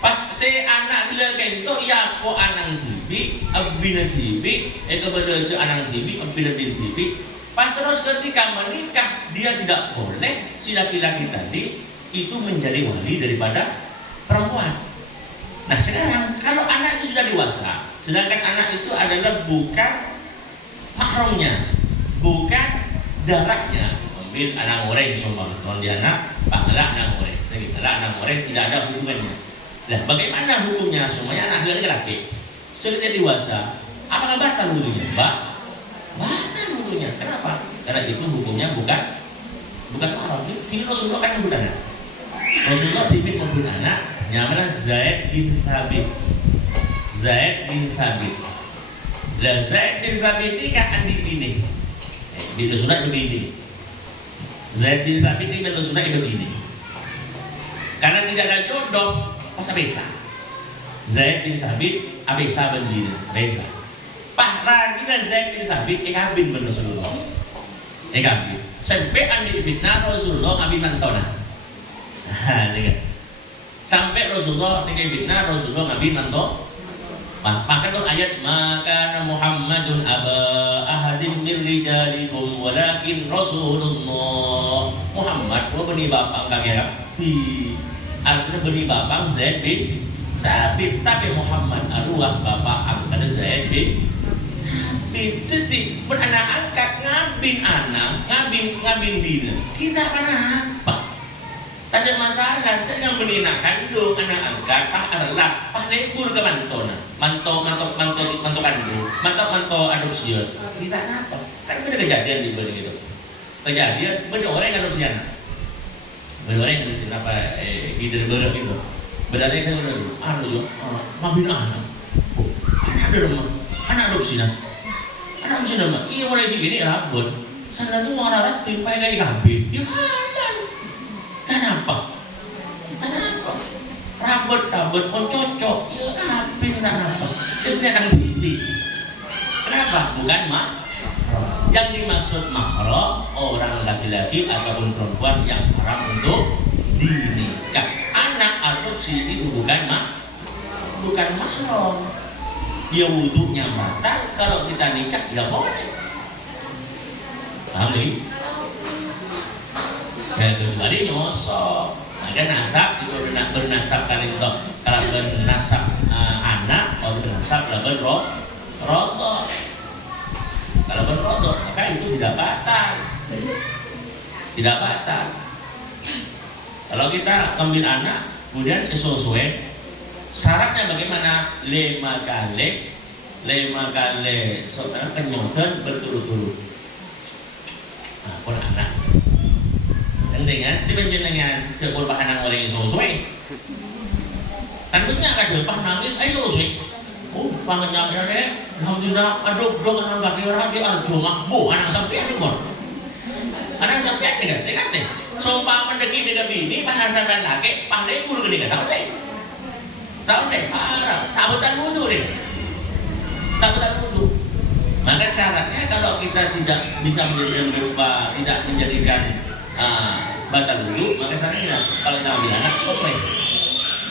Pas si anak bila kayak itu, ya ko anang tibi, abina tibi, kepada si anang tibi, abina tibi. Pas terus ketika menikah, dia tidak boleh si laki-laki tadi itu menjadi wali daripada perempuan. Nah sekarang kalau anak itu sudah dewasa, sedangkan anak itu adalah bukan mahramnya, bukan darahnya, ambil anak orang sombong, kalau dia anak, panggillah anak orang, anak orang tidak ada hubungannya. Nah, bagaimana hukumnya? Semuanya anak laki-laki sudah dewasa, apakah batal wudhunya? Batal wudhunya. Kenapa? karena itu hukumnya bukan mahram. Ini Rasulullah kan membunuh anak. Rasulullah dimin membunuh anak, namanya Zaid bin Thabit. Zaid bin Thabit. Dan Zaid bin Thabit ini kan adik bini. Di Rasulullah itu bini. Zaid bin Thabit ini Rasulullah itu bini. Karena tidak ada jodoh, pas abesa. Zaid bin Thabit abesa bendina, abesa. Pak lagi dan Zaid bin Thabit ikabin ben Rasulullah. Ikabin. Sampai andi fitnah Rasulullah ngabin mantona. Sampai Rasulullah tinggal fitnah Rasulullah ngabin mantona. Maka itu ayat maka Muhammadun aba ahadin min rijalikum walakin Rasulullah. Muhammad ko bani bapang kagaya. Artinya bani bapang Zaid bin Thabit, tapi Muhammad arwah bapak angkat Zaid bin Thabit. Jadi beranak angkat ngabin anak, ngabin bina. Kita apa? Tak ada masalah, saya menina kandung anak angkat, adalah lebur ke mantona, manto kandung, manto adopsi. Kita apa? Kan ada kejadian di bawah itu. Kejadian, benar orang yang adopsi anak, benar orang yang adopsi apa? Gitu benar gitu. Berarti kan benar. Ngabin anak, anak ada rumah, anak adopsi nak, anak adopsi nama. Iya orang begini rabun, sana tuh orang ratin, pakai kayak ngabin, ya Kenapa? Rabet pun cocok. Ya ngabin kenapa? Sebenarnya yang tinggi. Kenapa? Bukan yang dimaksud mahram orang laki-laki ataupun perempuan yang haram untuk dinikah. Anak adopsi itu bukan mahram. Ya wudunya batal, kalau kita nikah ya boleh. Paham ini? Ya kecuali nyosok. Maka nasab itu bernasabkan itu kalau bernasab anak atau bernasab laban rodo. Kalau berrodo maka itu tidak batal. Tidak batal. Kalau kita ambil anak kemudian sesuai syaratnya bagaimana? 5 kali saudara kenyotan berturut-turut. Nah, pun anak dengan dengan kekorbanan orang yang sesuai. Tentunya ada panangin, sesuai. Oh, pangennya deh, alhamdulillah, aduh, anak kaki orang di aduh, makbu, anak sampai ada mon. Anak sampai ada kan? Sumpah mendeki dengan bini, pandangan laki, pandai bulu gini kan? Tahu deh, parah, takutan wudu deh, takutan wudu. Maka syaratnya kalau kita tidak bisa menjadikan berupa, tidak menjadikan batal wudu, maka syaratnya kalau kita ambil anak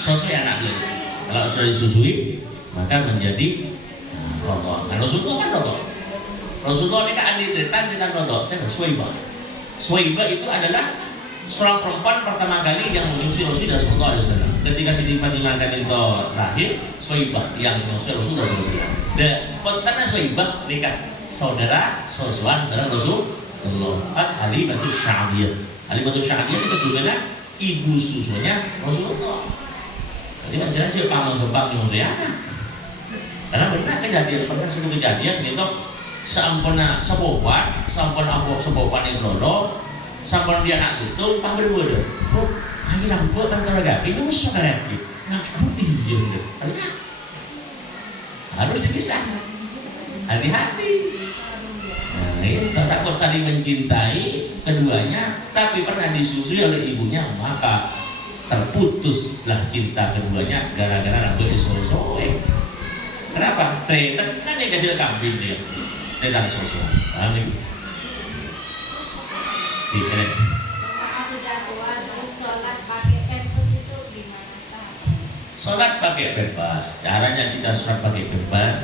sesuai anak dia. Kalau sudah disusui, maka menjadi rodo. Nah, Rasulullah kan rodo. Rasulullah ini kan anditan kita rodo. Saya Suwaibah. Suwaibah itu adalah seorang perempuan pertama kali yang menyusui Rasulullah SAW. Ketika Siti Fatimah itu lahir, Suwaibah yang menyusui Rasulullah SAW. Dan karena Suwaibah nikah saudara Rasulullah. Pas Halimatus Sya'diyah. Halimatus Sya'diyah itu juga ibu susunya Rasulullah. Jadi kan jelas paman-paman yang anak. Karena benar kejadian, pernah satu kejadian itu sampuna sepopan, yang rodo, sampun dia anak situ, pak berbeda. Oh, lagi rambut kan kalau gak itu musuh kayak gitu. Nah, iya deh. Harus dipisah. Hati-hati. Nah, ini takut saling mencintai keduanya, tapi pernah disusui oleh ibunya, maka terputuslah cinta keduanya gara-gara rambut sosoe. Kenapa? Tretan kan yang kecil kambing dia. Tretan sosoe. Amin. Dikira. Sholat pakai bebas. Caranya kita sholat pakai bebas.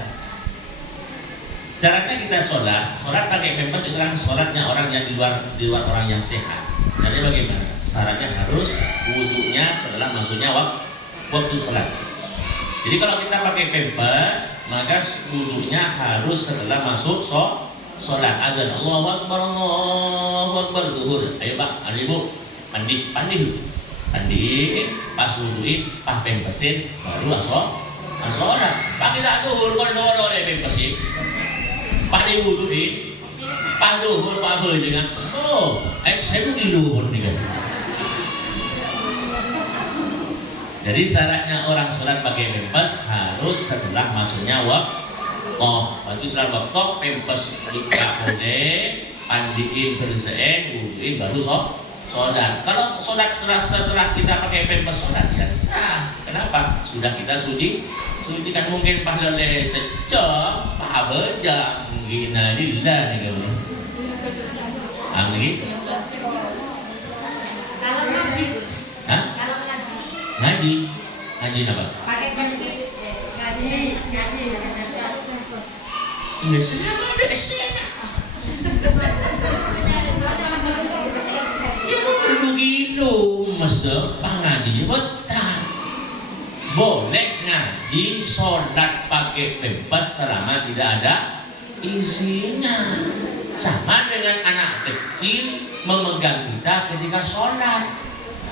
Caranya kita sholat pakai bebas itu kan sholatnya orang yang di luar orang yang sehat. Jadi bagaimana? Syaratnya harus wudunya setelah masuknya waktu sholat. Jadi kalau kita pakai bebas, maka wudunya harus setelah masuk sholat. Azan Allahu Akbar zuhur. Ayo Pak, ayo Ibu, mandi, pas wuduin, pas bebasin, baru sholat. Pak kita zuhur, kalau sholat oleh bebasin, Pak diwuduin, Pak Duhur, Pak Bejengan. Oh, saya tuh di luhur nih kan. Jadi syaratnya orang sholat pakai pempes harus setelah masuknya waktu setelah waktu pempes dikapoleh, pandiin bersihin, wuduin baru sholat. Kalau sholat setelah kita pakai pempes sholat ya sah. Kenapa? Sudah kita suci kan mungkin pas leleh secok, Pak Bejang, gina lillah nih kamu. Lagi? Kalau ngaji, Hah? kalau ngaji, Ngaji apa? pakai ngaji, ngaji. Iya, selama ada esena. Ya mau begitu, masa pangajinya betul. Boleh ngaji, sholat pakai pempes selama tidak ada izinnya. Sama dengan anak kecil memegang kita ketika sholat.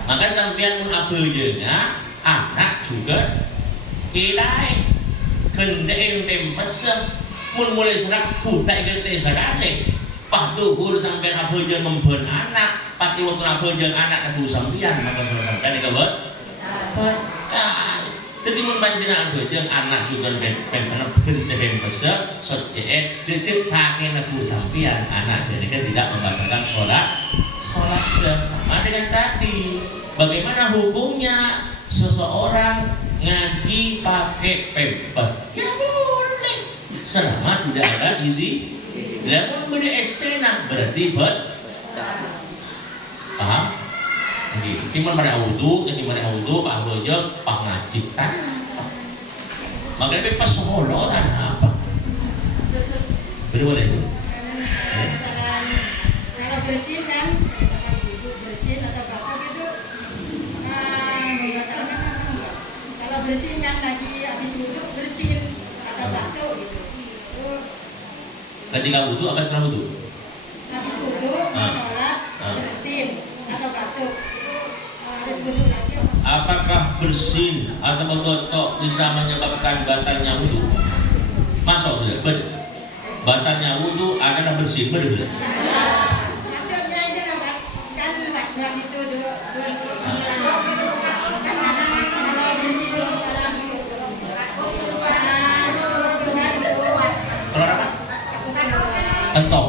Maka sampean mun abeujeunya anak juga kilai kendeen pempes mun mulai serak kutai gete sadane. Pas duhur sampean abeujeuh membeun anak, pasti waktu abeujeuh anak adu sampean maka sampean dikebet. Jadi mun panjenengan abeujeuh anak juga pempes pempes socek dicek saking adu sampean anak jadi kan tidak membatalkan sholat sama dengan tadi. Bagaimana hukumnya seseorang ngaji pakai pempes? Ya boleh, selama tidak ada izin. Namun beri esena berarti paham? Jadi, timun pada wudu, Pak Bojo, Pak ngaji kan? Makanya pempes solo kan apa? Beri boleh itu? Kalau bersin kan, bersin atau apa gitu, kalau bersin kan lagi habis wudhu bersin atau batuk gitu. Ketika wudu apa setelah wudu? Habis wudhu, sholat, bersin atau batuk. Harus wudhu lagi. Apakah bersin atau bergotok bisa menyebabkan batalnya wudu? Masuk betul. Batalnya wudu adalah bersin betul. Maksudnya ini kan was-was itu dua kan kadang kalau bersin itu dalam Keluar apa? Entok.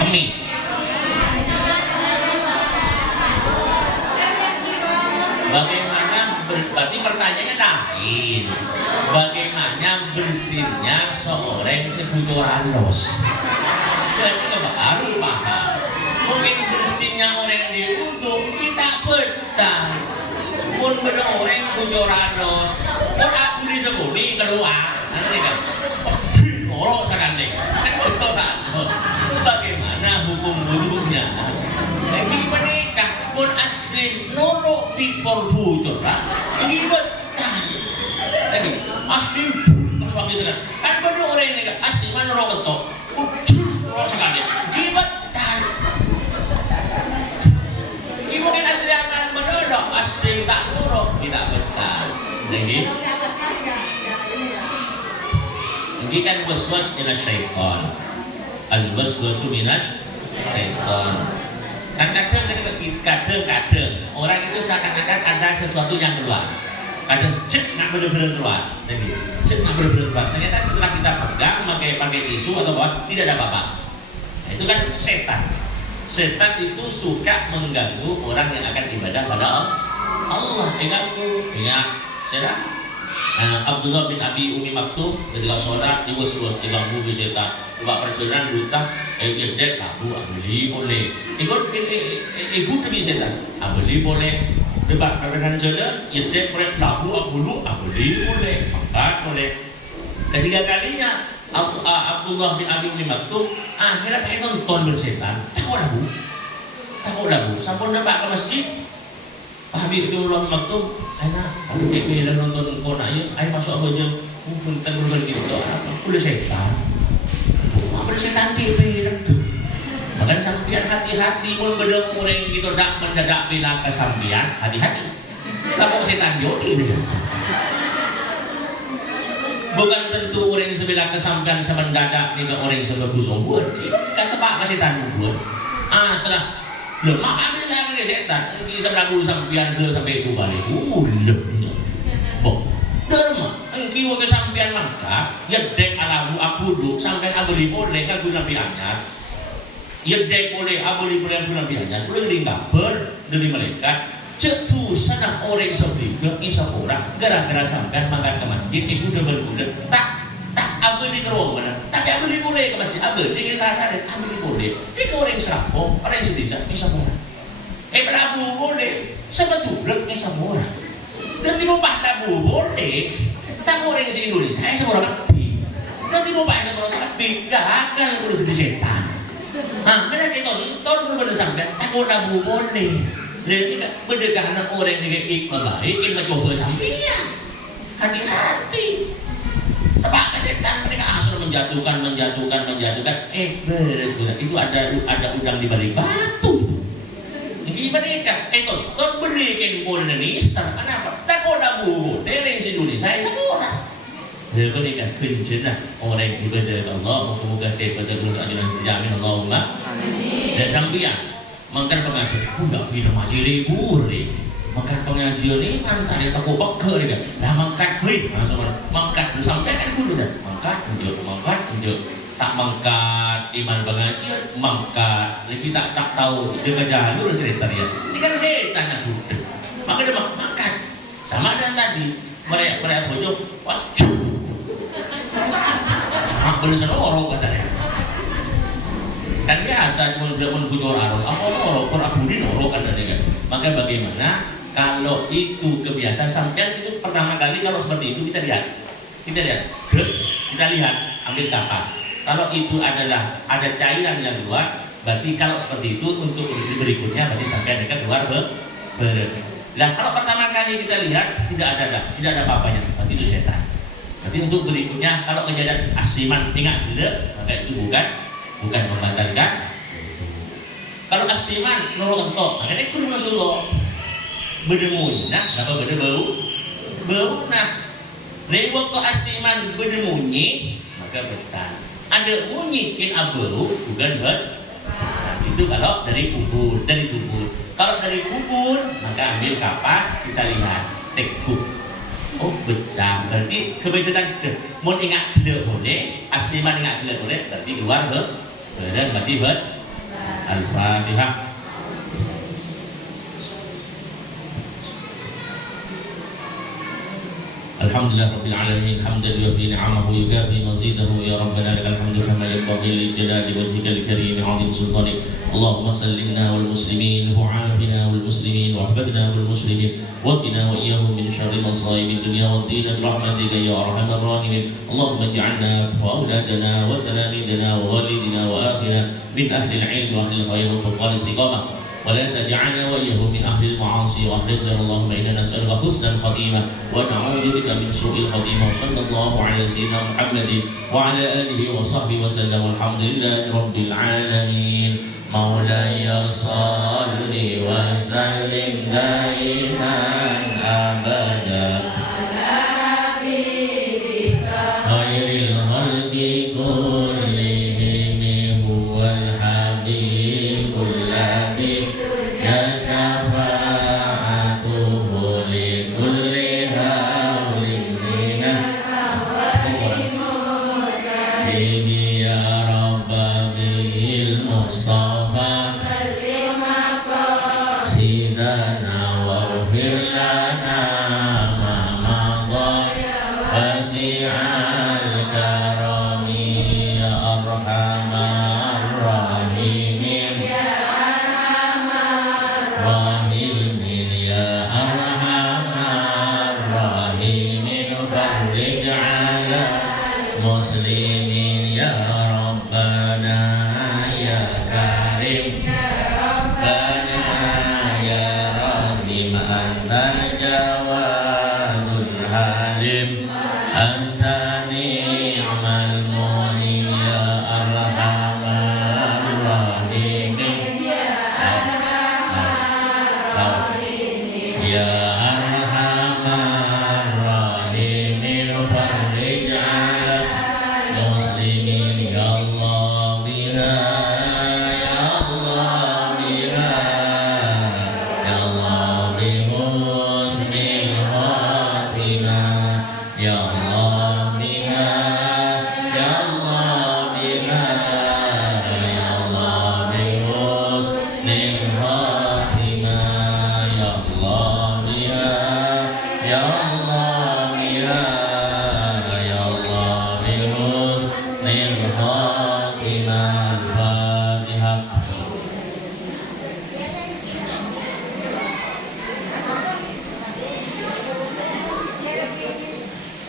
Kemih. Bagaimana berarti pertanyaannya lain. Bagaimana bersinnya seorang sebuturan dos? Berarti baru paham. Mungkin bersinnya orang di wudu kita betah. Pun benar orang buturan dos. Pun aku disebut keluar. Nanti kan. Ngorok sekali. Kan buturan dos. Bagaimana hukum wudunya? Gimana kan? Pun asli noro di perbuturan. Ini betah. Lagi asli kan bener orang ini kan asli mana orang ketok terus sekali gibatan ibu kan asli aman bener dong asli tak nurut tidak betah lagi ini kan waswas minas syaitan al-waswasu minas syaitan kan kadang orang itu seakan-akan ada sesuatu yang keluar kadang cek nak bener-bener keluar ternyata setelah kita pegang pakai tisu atau apa tidak ada apa-apa. Nah, itu kan setan itu suka mengganggu orang yang akan ibadah pada Allah. Ingat setan Abdullah bin Abi Umi Maktum ketika sholat diwas-was diganggu di setan buka perjalanan duta gede labu abeli boleh ibu demi setan abeli boleh debat perjalanan jalan gede boleh labu abeli boleh angkat boleh ketiga kalinya Abdullah bin Abi Umi Maktum akhirnya pakai nonton bersetan takut labu sampun debat ke masjid Pak Habib Abdullah bin Maktum anak aku cek nonton kona ayo masuk apa aja kita berbagi itu apa udah setan setan TV itu makanya sampian hati-hati mun bedeng orang gitu dak mendadak bila ke sampian hati-hati kalau setan jodi dia Bukan tentu orang sebelah kesampaian sama dadak nih orang sebelah sombong. Kita tebak kasih tanu. Salah. Lemah habis saya ke setan. Kita sebelah sampian ke sampai itu balik. Lemah. Bok. Derma. Engki ke sampian mangka. Ya dek alamu aku duduk sampai abeli boleh kan guna pianyar. Ya dek boleh abeli boleh guna pianyar. Boleh ringkaper dari malaikat. Cetu sana orang sebelum isap orang gara-gara sampai makan ke masjid ibu udah berbulan tak abeli ke ruang mana tapi abeli boleh ke masjid abeli kita sadar abeli boleh ini orang serapong orang sedisa isap orang Prabu boleh sebetulnya isap orang dan tiba Prabu boleh tak orang si Indonesia saya seorang nabi dan tiba Pak seorang nabi gak akan perlu jadi setan mereka itu tahun benar-benar sampai tak Prabu boleh. Jadi berdekatan orang dengan hikmah baik, hikmah coba sampian. Hati-hati. Tebak setan mereka asal menjatuhkan. Beres. Itu ada udang di balik batu. Ini mereka. Tuh berikan orang Indonesia. Kenapa? Tak ada bubu. Dari Indonesia saya semua. Dia berikan kencana orang ibadah Allah. Semoga saya pada Quran ajaran sejamin Allahumma. Dan sampian. Makan pengajian, enggak film aja libur deh. Makan pengajian ini mantan ya toko bakar ya. Dah mangkat hui, mangkat lu sampai kan kudu dah. Mangkat tunjuk. Tak mangkat iman pengajian, mangkat. Lagi tak tahu jaga jalur cerita dia. Ini kan setan aku. Maka dia makan. Sama dengan tadi, mereka bojong, wacuh. Hak bener orang katanya. Kan biasa cuma bilang menbujur arus apa orang aku ini kan ada. Maka bagaimana kalau itu kebiasaan sampean itu pertama kali kalau seperti itu kita lihat terus kita lihat ambil kapas kalau itu adalah ada cairan yang keluar berarti kalau seperti itu untuk berikutnya berarti sampean akan keluar nah kalau pertama kali kita lihat tidak ada apa-apanya berarti itu setan. Berarti untuk berikutnya kalau kejadian asiman ingat dulu maka itu bukan membatalkan. Kalau asiman nolong entok, makanya kudu masuk bedemun. Nah, apa bede bau? Nah, lewat ke asiman bedemunyi, maka betal. Ada munyi kin abau, bukan ber. Nah, itu kalau dari kubur. Kalau dari kubur, maka ambil kapas kita lihat tekuk. Oh becah, berarti kebetulan mau ingat tidak boleh, asiman ingat tidak boleh, berarti keluar dan berarti Al-Fatihah. Alhamdulillah Rabbil Alamin hamdan yuwafi ni'amahu yukafi mazidahu ya Rabbana lakal hamdu kama yanbaghi li jalali wajhikal karim 'azim sultanik. Allahumma sallimna wal muslimin wa'afina wal muslimin wa'badna wal muslimin wa qina wa iyyahum min syarri masaibid dunya wad din rahmatika ya arhamar rahimin. Allahumma ij'alna wa auladana wa talamidana wa walidina wa akhina min ahli al-'ilm wa ahli al-khair wa taqwa istiqamah. ولا تجعلنا وإياه من أهل المعاصي وأهل الدار. اللهم إنا نسألك حسن الخاتمة ونعوذ بك من سوء الخاتمة. وصلى الله على سيدنا محمد وعلى آله وصحبه وسلم والحمد لله رب العالمين. مولاي صل وسلم دائما أبدا خير الخلق كلهم هو الحبيب الذي Sidana wa ghfir lana Allah ya Allah